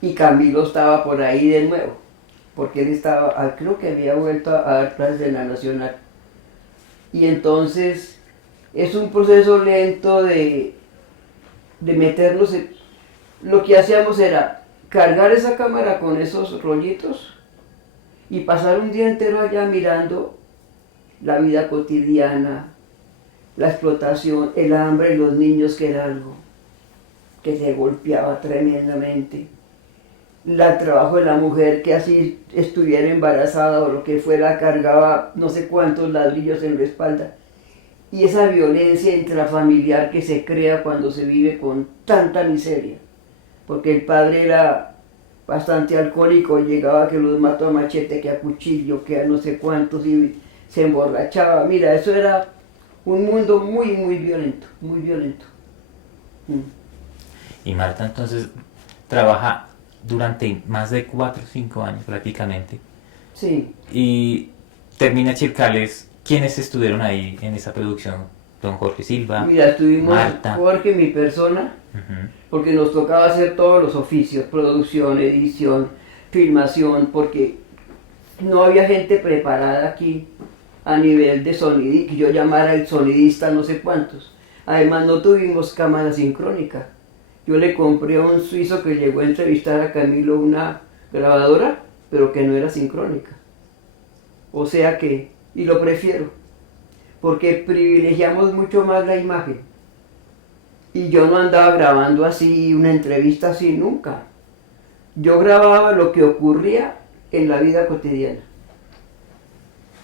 Y Camilo estaba por ahí de nuevo, porque él estaba, creo que había vuelto a dar clases en la Nacional. Y entonces es un proceso lento de meternos en... Lo que hacíamos era cargar esa cámara con esos rollitos y pasar un día entero allá mirando la vida cotidiana, la explotación, el hambre de los niños, que era algo que se golpeaba tremendamente, el trabajo de la mujer, que así estuviera embarazada o lo que fuera, cargaba no sé cuántos ladrillos en la espalda, y esa violencia intrafamiliar que se crea cuando se vive con tanta miseria, porque el padre era bastante alcohólico, llegaba que los mató a machete, que a cuchillo, que a no sé cuántos, y se emborrachaba. Mira, eso era un mundo muy, muy violento, muy violento. Y Marta entonces trabaja durante más de 4 o 5 años prácticamente. Sí. Y termina Chircales. ¿Quiénes estuvieron ahí en esa producción? Don Jorge Silva, Mira, estuvimos Marta. Jorge, mi persona, porque nos tocaba hacer todos los oficios, producción, edición, filmación, porque no había gente preparada aquí a nivel de sonidista, que yo llamara el sonidista no sé cuántos. Además no tuvimos cámara sincrónica. Yo le compré a un suizo que llegó a entrevistar a Camilo una grabadora, pero que no era sincrónica. O sea que, y lo prefiero, porque privilegiamos mucho más la imagen. Y yo no andaba grabando así, una entrevista así, nunca. Yo grababa lo que ocurría en la vida cotidiana.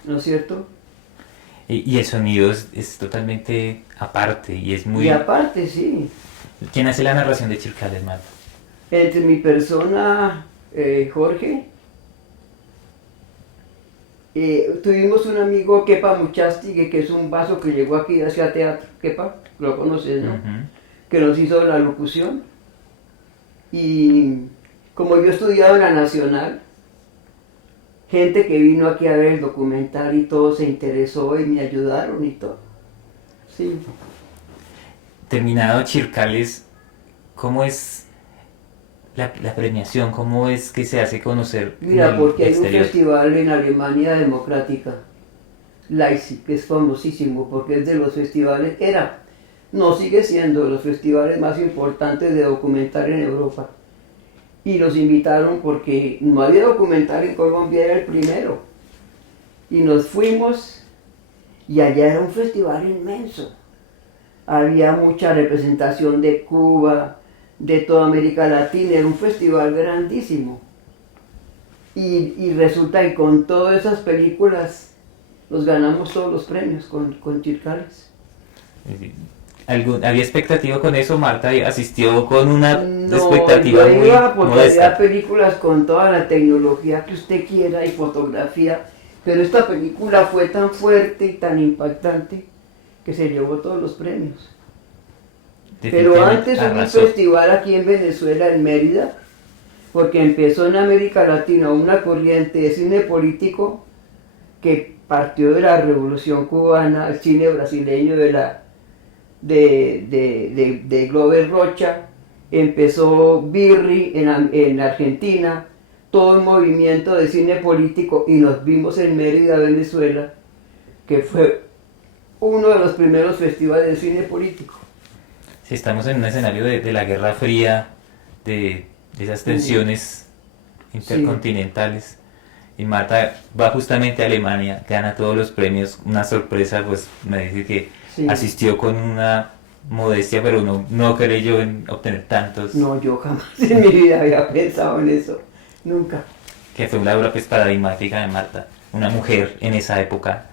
¿No es cierto? Y el sonido es totalmente aparte y es muy... Y aparte, sí. ¿Quién hace la narración de Chircales, Marta? Entre mi persona, Jorge, tuvimos un amigo, Kepa Muchastigue, que es un vaso que llegó aquí hacia teatro. Kepa, lo conoces, ¿no? Que nos hizo la locución. Y como yo estudiaba en la Nacional, gente que vino aquí a ver el documental y todo se interesó y me ayudaron y todo. Sí. Terminado Chircales, ¿cómo es la premiación? ¿Cómo es que se hace conocer en Mira, el porque hay un exterior? festival en Alemania Democrática, Leipzig, que es famosísimo porque es de los festivales, sigue siendo de los festivales más importantes de documental en Europa. Y los invitaron porque no había documental en Colombia, era el primero. Y nos fuimos y allá era un festival inmenso. Había mucha representación de Cuba, de toda América Latina, era un festival grandísimo. Y resulta que con todas esas películas nos ganamos todos los premios con Chircales. ¿Había expectativa con eso? Marta asistió con una No, expectativa yo muy iba porque modesta. había películas con toda la tecnología que usted quiera y fotografía, pero esta película fue tan fuerte y tan impactante que se llevó todos los premios. Pero antes hubo un festival aquí en Venezuela, en Mérida, porque empezó en América Latina una corriente de cine político que partió de la Revolución Cubana, el cine brasileño de Glover Rocha, empezó Birri en Argentina, todo un movimiento de cine político, y nos vimos en Mérida, Venezuela, que fue uno de los primeros festivales de cine político. Sí, estamos en un escenario de la Guerra Fría, de esas tensiones intercontinentales. Y Marta va justamente a Alemania, gana todos los premios, una sorpresa, pues me dice que asistió con una modestia, pero no creyó en obtener tantos, No, yo jamás en mi vida había pensado en eso. Nunca. que fue una obra pues paradigmática de Marta, una mujer en esa época,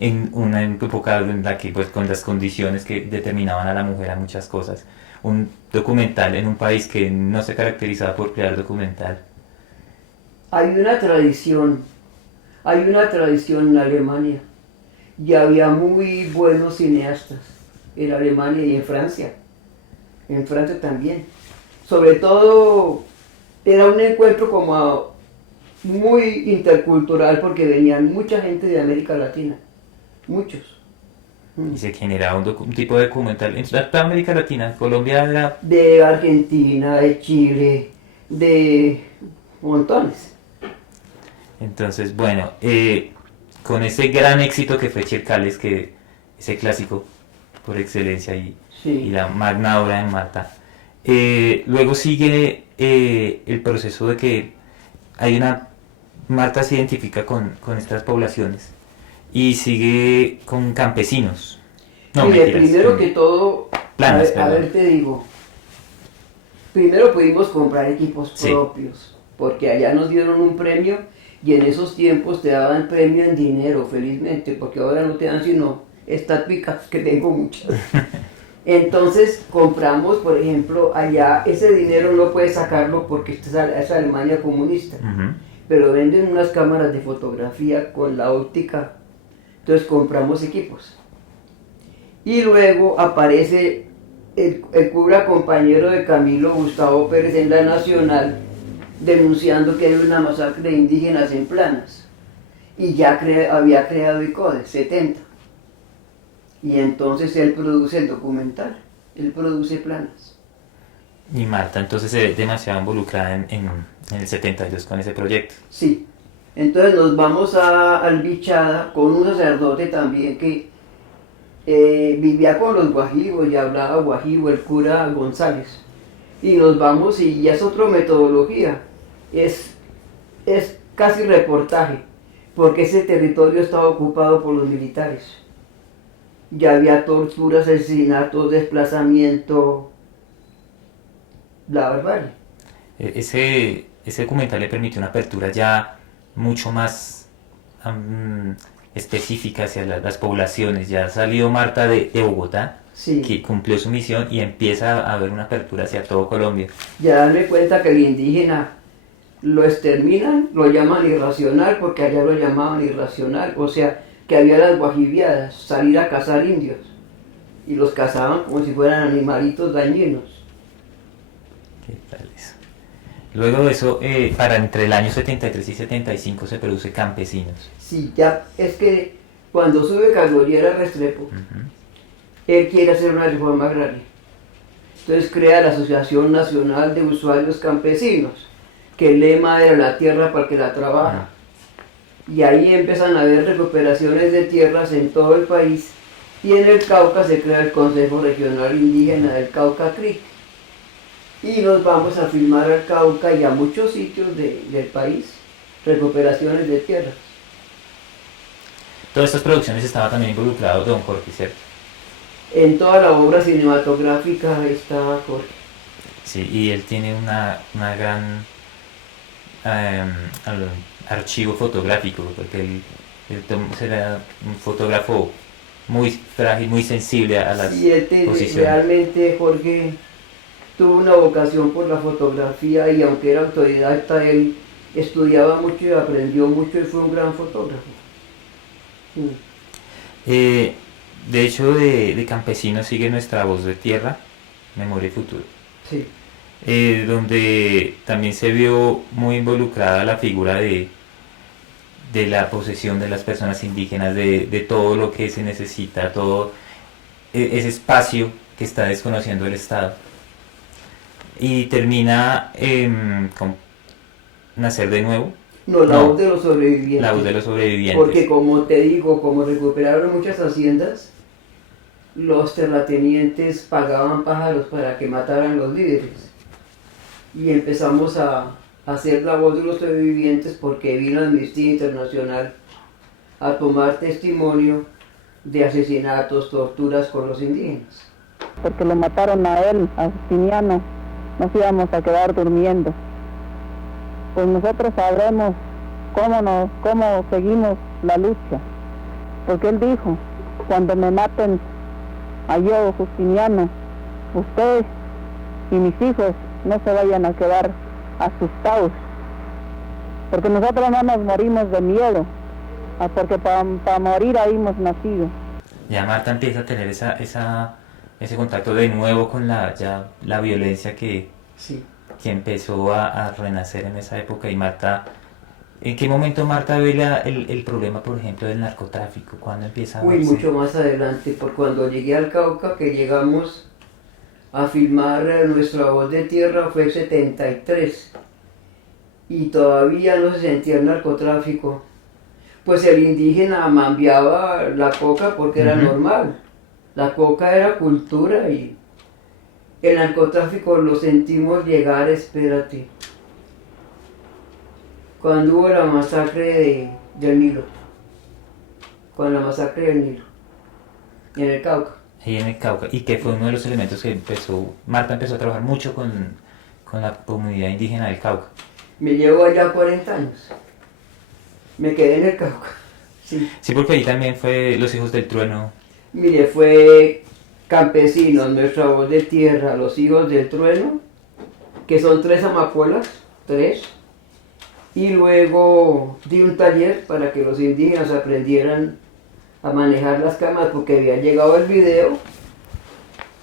en una época en la que pues con las condiciones que determinaban a la mujer a muchas cosas, un documental en un país que no se caracterizaba por crear documental. Hay una tradición en Alemania y había muy buenos cineastas en Alemania y en Francia también. Sobre todo era un encuentro como muy intercultural porque venían mucha gente de América Latina, muchos. Y se generaba un tipo de documental en toda América Latina. Colombia era... De Argentina, de Chile, de montones. Entonces, bueno, con ese gran éxito que fue Chircales, que ese clásico por excelencia Sí. y la magna obra de Marta, luego sigue el proceso de que hay una... Marta se identifica con estas poblaciones y sigue con campesinos. No, Mire, mentiras, primero con que todo, planas, a perdón. ver, te digo, primero pudimos comprar equipos Sí. propios, porque allá nos dieron un premio y en esos tiempos te daban premio en dinero, felizmente, porque ahora no te dan sino estatuicas, que tengo muchas. Entonces compramos, por ejemplo, allá ese dinero no puedes sacarlo porque es Alemania comunista, Ujú. pero venden unas cámaras de fotografía con la óptica, entonces compramos equipos. Y luego aparece el cura compañero de Camilo, Gustavo Pérez, en la Nacional, denunciando que hay una masacre de indígenas en Planas. Y ya había creado ICODE, 70. Y entonces él produce el documental, él produce Planas. Y Marta entonces se ve demasiado involucrada en el 72 con ese proyecto. Sí. Entonces nos vamos a Albichada con un sacerdote también que vivía con los guajivos y hablaba guajivo, el cura González. Y nos vamos y ya es otra metodología. Es casi reportaje, porque ese territorio estaba ocupado por los militares. Ya había torturas, asesinatos, desplazamiento, la barbarie. Ese documental le permitió una apertura ya mucho más específica hacia las poblaciones. Ya ha salido Marta de Bogotá, Sí. que cumplió su misión y empieza a haber una apertura hacia todo Colombia. Ya darme cuenta que el indígena lo exterminan, lo llaman irracional, porque allá lo llamaban irracional, o sea, que había las guajiviadas, salir a cazar indios, y los cazaban como si fueran animalitos dañinos. ¿Qué tal eso? Luego de eso, para entre el año 73 y 75 se produce Campesinos. Sí, ya es que cuando sube Cagloriera Restrepo, Ujú. él quiere hacer una reforma agraria. Entonces crea la Asociación Nacional de Usuarios Campesinos, que el lema era la tierra para el que la trabaja. Y ahí empiezan a haber recuperaciones de tierras en todo el país. Y en el Cauca se crea el Consejo Regional Indígena del Cauca CRIC. Y nos vamos a filmar al Cauca y a muchos sitios del país, recuperaciones de tierras. Todas estas producciones estaba también involucrado don Jorge, ¿cierto? En toda la obra cinematográfica está Jorge. Sí, y él tiene una gran archivo fotográfico, porque él será un fotógrafo muy frágil, muy sensible a las Y posiciones. realmente Jorge tuvo una vocación por la fotografía y aunque era autodidacta, él estudiaba mucho y aprendió mucho y fue un gran fotógrafo. De hecho, de Campesinos sigue Nuestra Voz de Tierra, Memoria y Futuro, Sí. donde también se vio muy involucrada la figura de la posesión de las personas indígenas, de todo lo que se necesita, todo ese espacio que está desconociendo el Estado. Y termina con Nacer de Nuevo, No, la No. voz de los sobrevivientes. La Voz de los Sobrevivientes. Porque como te digo, como recuperaron muchas haciendas, los terratenientes pagaban pájaros para que mataran los líderes. Y empezamos a hacer la voz de los sobrevivientes porque vino Amnistía Internacional a tomar testimonio de asesinatos, torturas con los indígenas. porque lo mataron a él, a Justiniano, nos íbamos a quedar durmiendo. Pues nosotros sabremos cómo seguimos la lucha, porque él dijo, cuando me maten a yo, Justiniano, usted y mis hijos no se vayan a quedar asustados, porque nosotros no nos morimos de miedo, porque para morir ahí hemos nacido. Ya Marta empieza a tener ese contacto de nuevo con la violencia que empezó a renacer en esa época. Y Marta, ¿en qué momento Marta ve el problema, por ejemplo, del narcotráfico? ¿Cuándo empieza a verse? Mucho más adelante, por cuando llegué al Cauca, que llegamos a filmar Nuestra Voz de Tierra, fue el 73, y todavía no se sentía el narcotráfico. Pues el indígena mambiaba la coca porque era normal. La coca era cultura y el narcotráfico lo sentimos llegar, espérate, cuando hubo la masacre del Nilo. Con la masacre del Nilo. En el Cauca. Y en el Cauca. Y que fue uno de los elementos que Marta empezó a trabajar mucho con la comunidad indígena del Cauca. Me llevo allá 40 años. Me quedé en el Cauca. Sí. Sí, porque allí también fue Los Hijos del Trueno. Mire, fue Campesinos, Nuestra Voz de Tierra, Los Hijos del Trueno, que son 3 amapolas, 3. Y luego di un taller para que los indígenas aprendieran a manejar las cámaras, porque había llegado el video.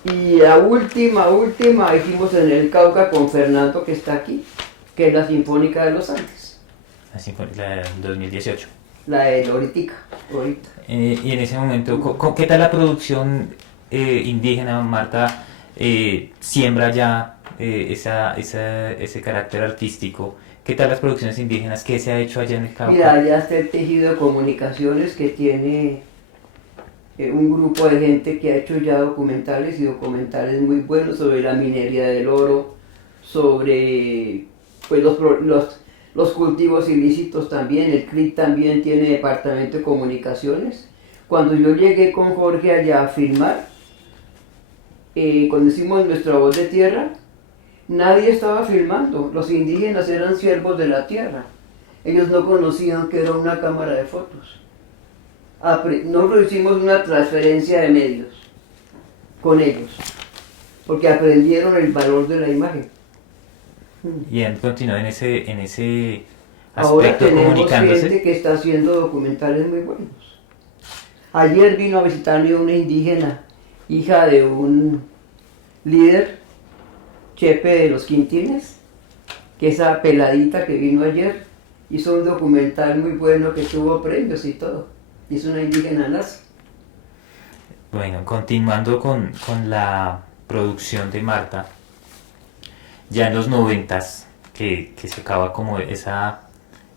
Y la última hicimos en el Cauca con Fernando, que está aquí, que es la Sinfónica de los Andes. La del 2018. La de ahorita. Y en ese momento, ¿qué tal la producción indígena? Marta siembra ya ese carácter artístico. ¿Qué tal las producciones indígenas? ¿Qué se ha hecho allá en el Cauca? Mira, allá está el tejido de comunicaciones, que tiene un grupo de gente que ha hecho ya documentales y documentales muy buenos sobre la minería del oro, sobre pues, los cultivos ilícitos también. El CRIC también tiene departamento de comunicaciones. Cuando yo llegué con Jorge allá a filmar, cuando hicimos Nuestra Voz de Tierra, nadie estaba filmando. Los indígenas eran siervos de la tierra. Ellos no conocían que era una cámara de fotos. Nosotros hicimos una transferencia de medios con ellos, porque aprendieron el valor de la imagen. Y él continuó en ese Ahora aspecto, tenemos comunicándose. gente que está haciendo documentales muy buenos. Ayer vino a visitarme una indígena, hija de un líder, Chepe de los Quintines, que esa peladita que vino ayer hizo un documental muy bueno que tuvo premios y todo. Es una indígena nazi. Bueno, continuando con la producción de Marta, ya en los 90s, que se acaba como esa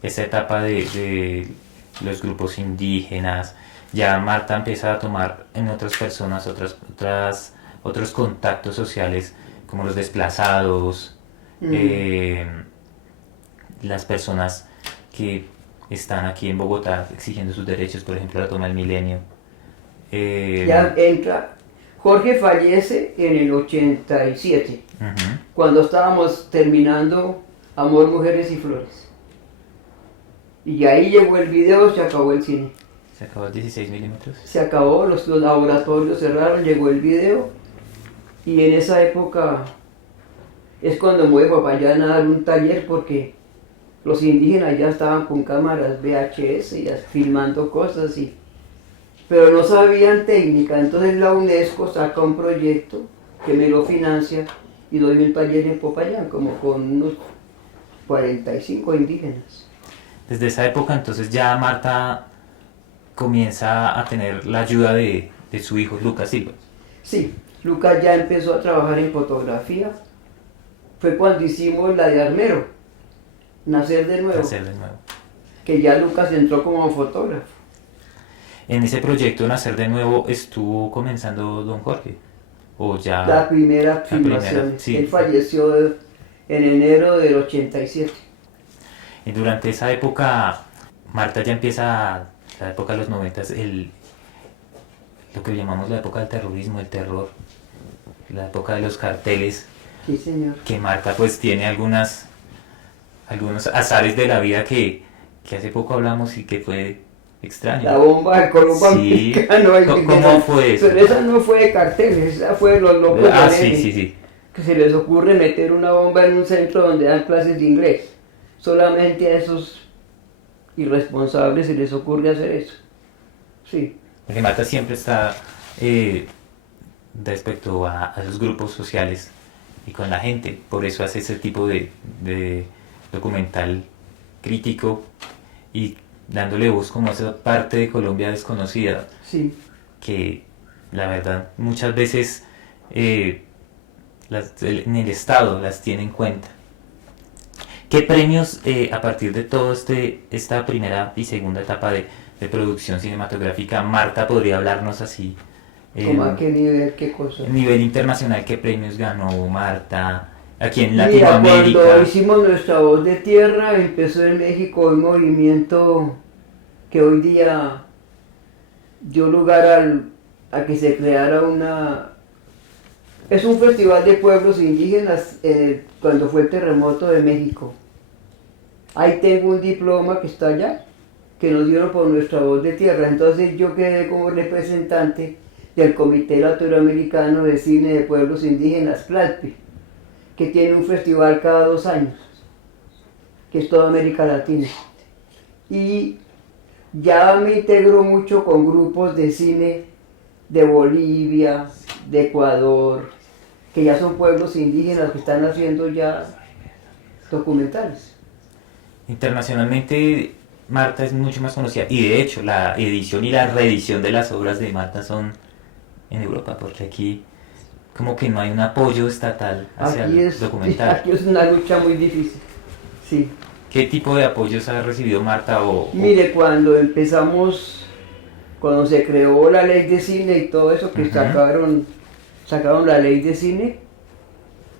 etapa de los grupos indígenas, ya Marta empieza a tomar en otras personas otros contactos sociales, como los desplazados, las personas que están aquí en Bogotá exigiendo sus derechos, por ejemplo la toma del Milenio. Ya entra. Jorge fallece en el 87, cuando estábamos terminando Amor, Mujeres y Flores. Y ahí llegó el video, se acabó el cine. Se acabó el 16 milímetros. Se acabó, los laboratorios cerraron, llegó el video. Y en esa época es cuando me voy a Popayán a dar un taller, porque los indígenas ya estaban con cámaras VHS y filmando cosas, pero no sabían técnica. Entonces la UNESCO saca un proyecto que me lo financia y doy un taller en Popayán, como con unos 45 indígenas. Desde esa época entonces ya Marta comienza a tener la ayuda de su hijo Lucas Silva. Sí, Lucas ya empezó a trabajar en fotografía. Fue cuando hicimos la de Armero, Nacer de Nuevo. Nacer de Nuevo. Que ya Lucas entró como fotógrafo. En ese proyecto Nacer de Nuevo estuvo comenzando don Jorge, o ya La primera filmación. Sí. Él falleció en enero del 87. Y durante esa época Marta ya empieza, la época de los 90, lo que llamamos la época del terrorismo, el terror. la época de los carteles, Sí, señor. que Marta pues tiene algunos azares de la vida que hace poco hablamos y que fue extraño. La bomba del Colombo Sí. americano. ¿Cómo fue eso? Pero esa no fue de carteles, esa fue de los locos Ah, de sí, Lenin, sí, sí. que se les ocurre meter una bomba en un centro donde dan clases de inglés. Solamente a esos irresponsables se les ocurre hacer eso. Sí, Porque Marta siempre está respecto a los grupos sociales y con la gente. Por eso hace ese tipo de documental crítico y dándole voz como a esa parte de Colombia desconocida sí. que la verdad muchas veces en el Estado las tiene en cuenta. ¿Qué premios a partir de todo esta primera y segunda etapa de producción cinematográfica Marta podría hablarnos así? ¿Cómo a qué nivel, qué cosa? A nivel internacional, ¿qué premios ganó Marta aquí en Mira, Latinoamérica? cuando hicimos Nuestra Voz de Tierra, empezó en México un movimiento que hoy día dio lugar a que se creara una... Es un festival de pueblos indígenas cuando fue el terremoto de México. Ahí tengo un diploma que está allá, que nos dieron por Nuestra Voz de Tierra. Entonces yo quedé como representante del Comité Latinoamericano de Cine de Pueblos Indígenas, CLACPI, que tiene un festival cada 2 años, que es toda América Latina. Y ya me integro mucho con grupos de cine de Bolivia, de Ecuador, que ya son pueblos indígenas que están haciendo ya documentales. Internacionalmente Marta es mucho más conocida y de hecho la edición y la reedición de las obras de Marta son en Europa, porque aquí como que no hay un apoyo estatal hacia el documental. Aquí es una lucha muy difícil, sí. ¿Qué tipo de apoyos ha recibido Marta? Mire, cuando se creó la ley de cine y todo eso, que sacaron la ley de cine,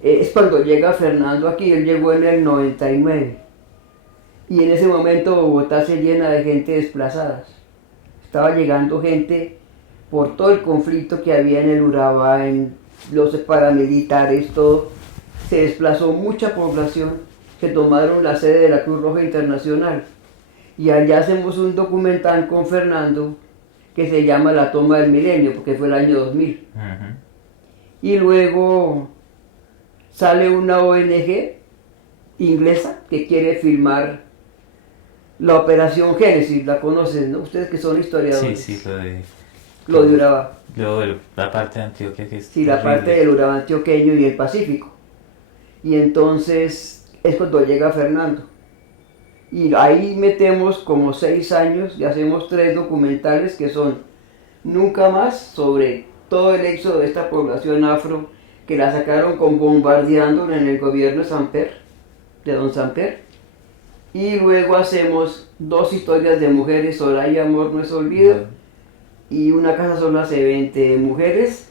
es cuando llega Fernando aquí. Él llegó en el 99 y en ese momento Bogotá se llena de gente desplazadas. Estaba llegando gente por todo el conflicto que había en el Urabá, en los paramilitares, todo. Se desplazó mucha población, que tomaron la sede de la Cruz Roja Internacional. Y allá hacemos un documental con Fernando que se llama La Toma del Milenio, porque fue el año 2000. Y luego sale una ONG inglesa que quiere filmar la Operación Génesis. La conocen, ¿no? Ustedes que son historiadores. Sí, lo de Urabá. La parte de Antioquia que es Sí, la parte del Urabá antioqueño y el Pacífico. Y entonces es cuando llega Fernando. Y ahí metemos como 6 años y hacemos 3 documentales que son Nunca Más, sobre todo el éxodo de esta población afro, que la sacaron con bombardeándola en el gobierno de Don Samper. Y luego hacemos 2 historias de mujeres, Soraya Amor no es olvido, y Una casa sola hace 20 mujeres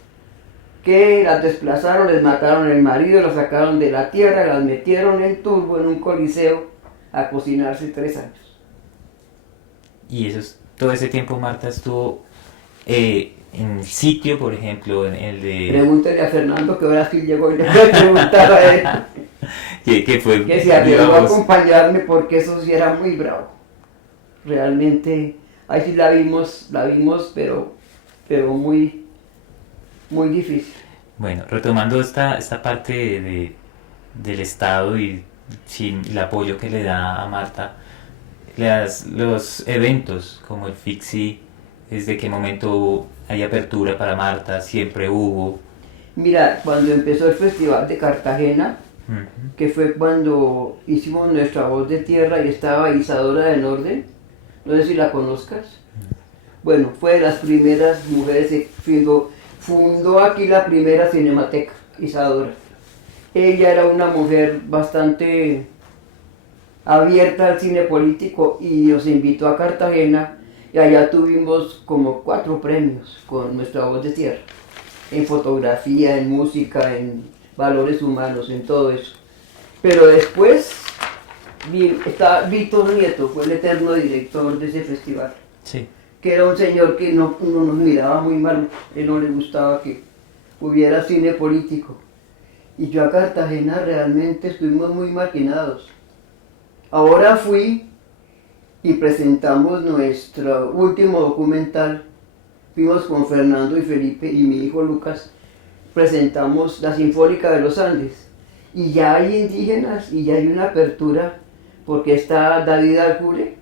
que las desplazaron, les mataron el marido, las sacaron de la tierra, las metieron en turbo en un coliseo a cocinarse 3 años. Y todo ese tiempo Marta estuvo en sitio, por ejemplo, en el de... Pregúntele a Fernando, que ahora sí llegó y le voy a preguntar a él. que fue, que se arriesgó a acompañarme, porque eso sí era muy bravo. Realmente, ahí sí la vimos, pero muy, muy difícil. Bueno, retomando esta parte del Estado y sin el apoyo que le da a Marta, los eventos como el FICSI, ¿desde qué momento hay apertura para Marta? ¿Siempre hubo? Mira, cuando empezó el Festival de Cartagena, que fue cuando hicimos Nuestra Voz de Tierra y estaba Isadora del Orden, no sé si la conozcas. Bueno, fue de las primeras mujeres que fundó aquí la primera cinemateca, Isadora. Ella era una mujer bastante abierta al cine político y nos invitó a Cartagena, y allá tuvimos como 4 premios con Nuestra Voz de Tierra, en fotografía, en música, en valores humanos, en todo eso. Pero después está Víctor Nieto, fue el eterno director de ese festival. Sí. Que era un señor que no nos miraba muy mal, él no le gustaba que hubiera cine político. Y yo a Cartagena realmente estuvimos muy marginados. Ahora fui y presentamos nuestro último documental. Fuimos con Fernando y Felipe y mi hijo Lucas. Presentamos la Sinfónica de los Andes. Y ya hay indígenas y ya hay una apertura, porque está David Alcure,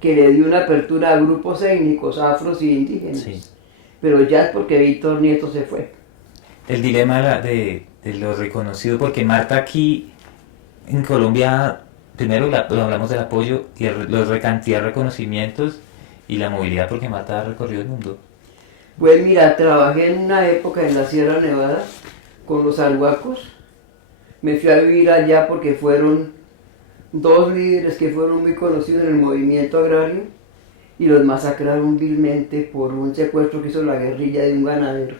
que le dio una apertura a grupos étnicos, afros y indígenas. Sí. Pero ya es porque Víctor Nieto se fue. El dilema de lo reconocido, porque Marta aquí en Colombia, primero lo hablamos del apoyo y la cantidad de reconocimientos y la movilidad, porque Marta ha recorrido el mundo. Pues mira, trabajé en una época en la Sierra Nevada con los arhuacos. Me fui a vivir allá porque fueron dos líderes que fueron muy conocidos en el movimiento agrario y los masacraron vilmente por un secuestro que hizo la guerrilla de un ganadero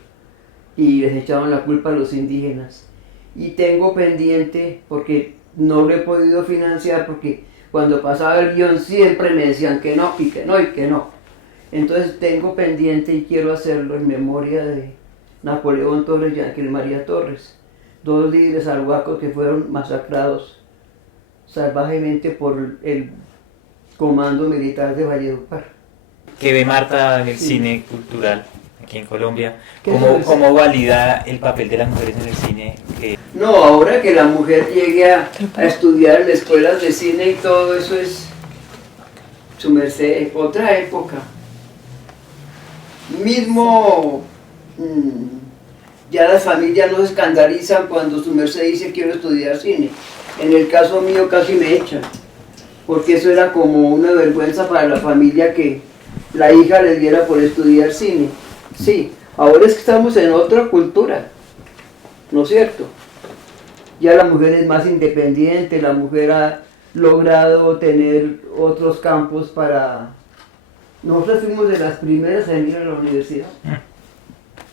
y les echaron la culpa a los indígenas. Y tengo pendiente, porque no lo he podido financiar, porque cuando pasaba el guión siempre me decían que no, y que no, y que no. Entonces tengo pendiente y quiero hacerlo en memoria de Napoleón Torres y Ángel María Torres, dos líderes arhuacos que fueron masacrados salvajemente por el comando militar de Valledupar. ¿Qué ve Marta en el Sí. cine cultural aquí en Colombia? ¿Qué ¿Cómo, es? cómo valida el papel de las mujeres en el cine? No, ahora que la mujer llegue a estudiar en escuelas de cine y todo eso es su merced, otra época. Mismo ya las familias no se escandalizan cuando su merced dice quiero estudiar cine. En el caso mío casi me echan, porque eso era como una vergüenza para la familia que la hija les diera por estudiar cine. Sí, ahora es que estamos en otra cultura, ¿no es cierto? Ya la mujer es más independiente, la mujer ha logrado tener otros campos para... Nosotros fuimos de las primeras en ir a la universidad.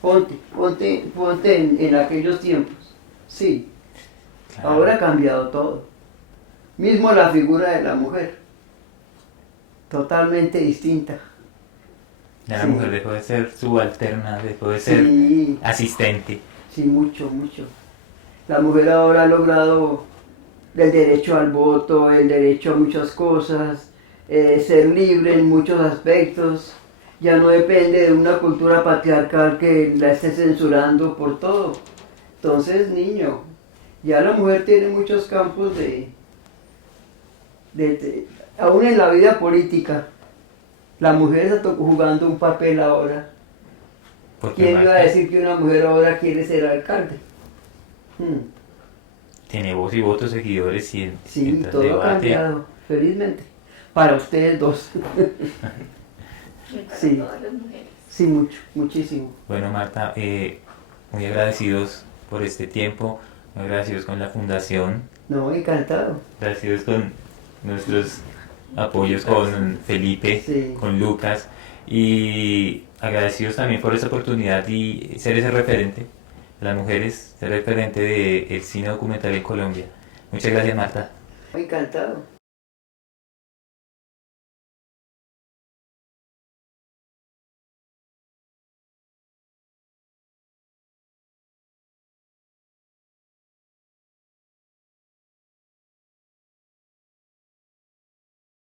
Ponte en aquellos tiempos. Sí, Claro. ahora ha cambiado todo. Mismo la figura de la mujer, totalmente distinta. Ya la Sí. mujer dejó de ser subalterna, dejó de ser Sí, asistente. sí, mucho, mucho. La mujer ahora ha logrado el derecho al voto, el derecho a muchas cosas, ser libre en muchos aspectos. Ya no depende de una cultura patriarcal que la esté censurando por todo. Entonces, niño, ya la mujer tiene muchos campos aún en la vida política, la mujer está jugando un papel ahora. Porque ¿Quién iba a Marta decir que una mujer ahora quiere ser alcalde? tiene voz y votos, seguidores y Sí, entra el todo ha debate. cambiado, felizmente. Para ustedes dos. Para Sí. todas las mujeres. Sí, mucho, muchísimo. Bueno, Marta, muy agradecidos por este tiempo, muy agradecidos con la fundación, No, encantado. agradecidos con nuestros apoyos con Felipe, Sí. con Lucas, y agradecidos también por esta oportunidad y ser ese referente de las mujeres, ser referente del cine documental en Colombia. Muchas gracias, Marta. Encantado.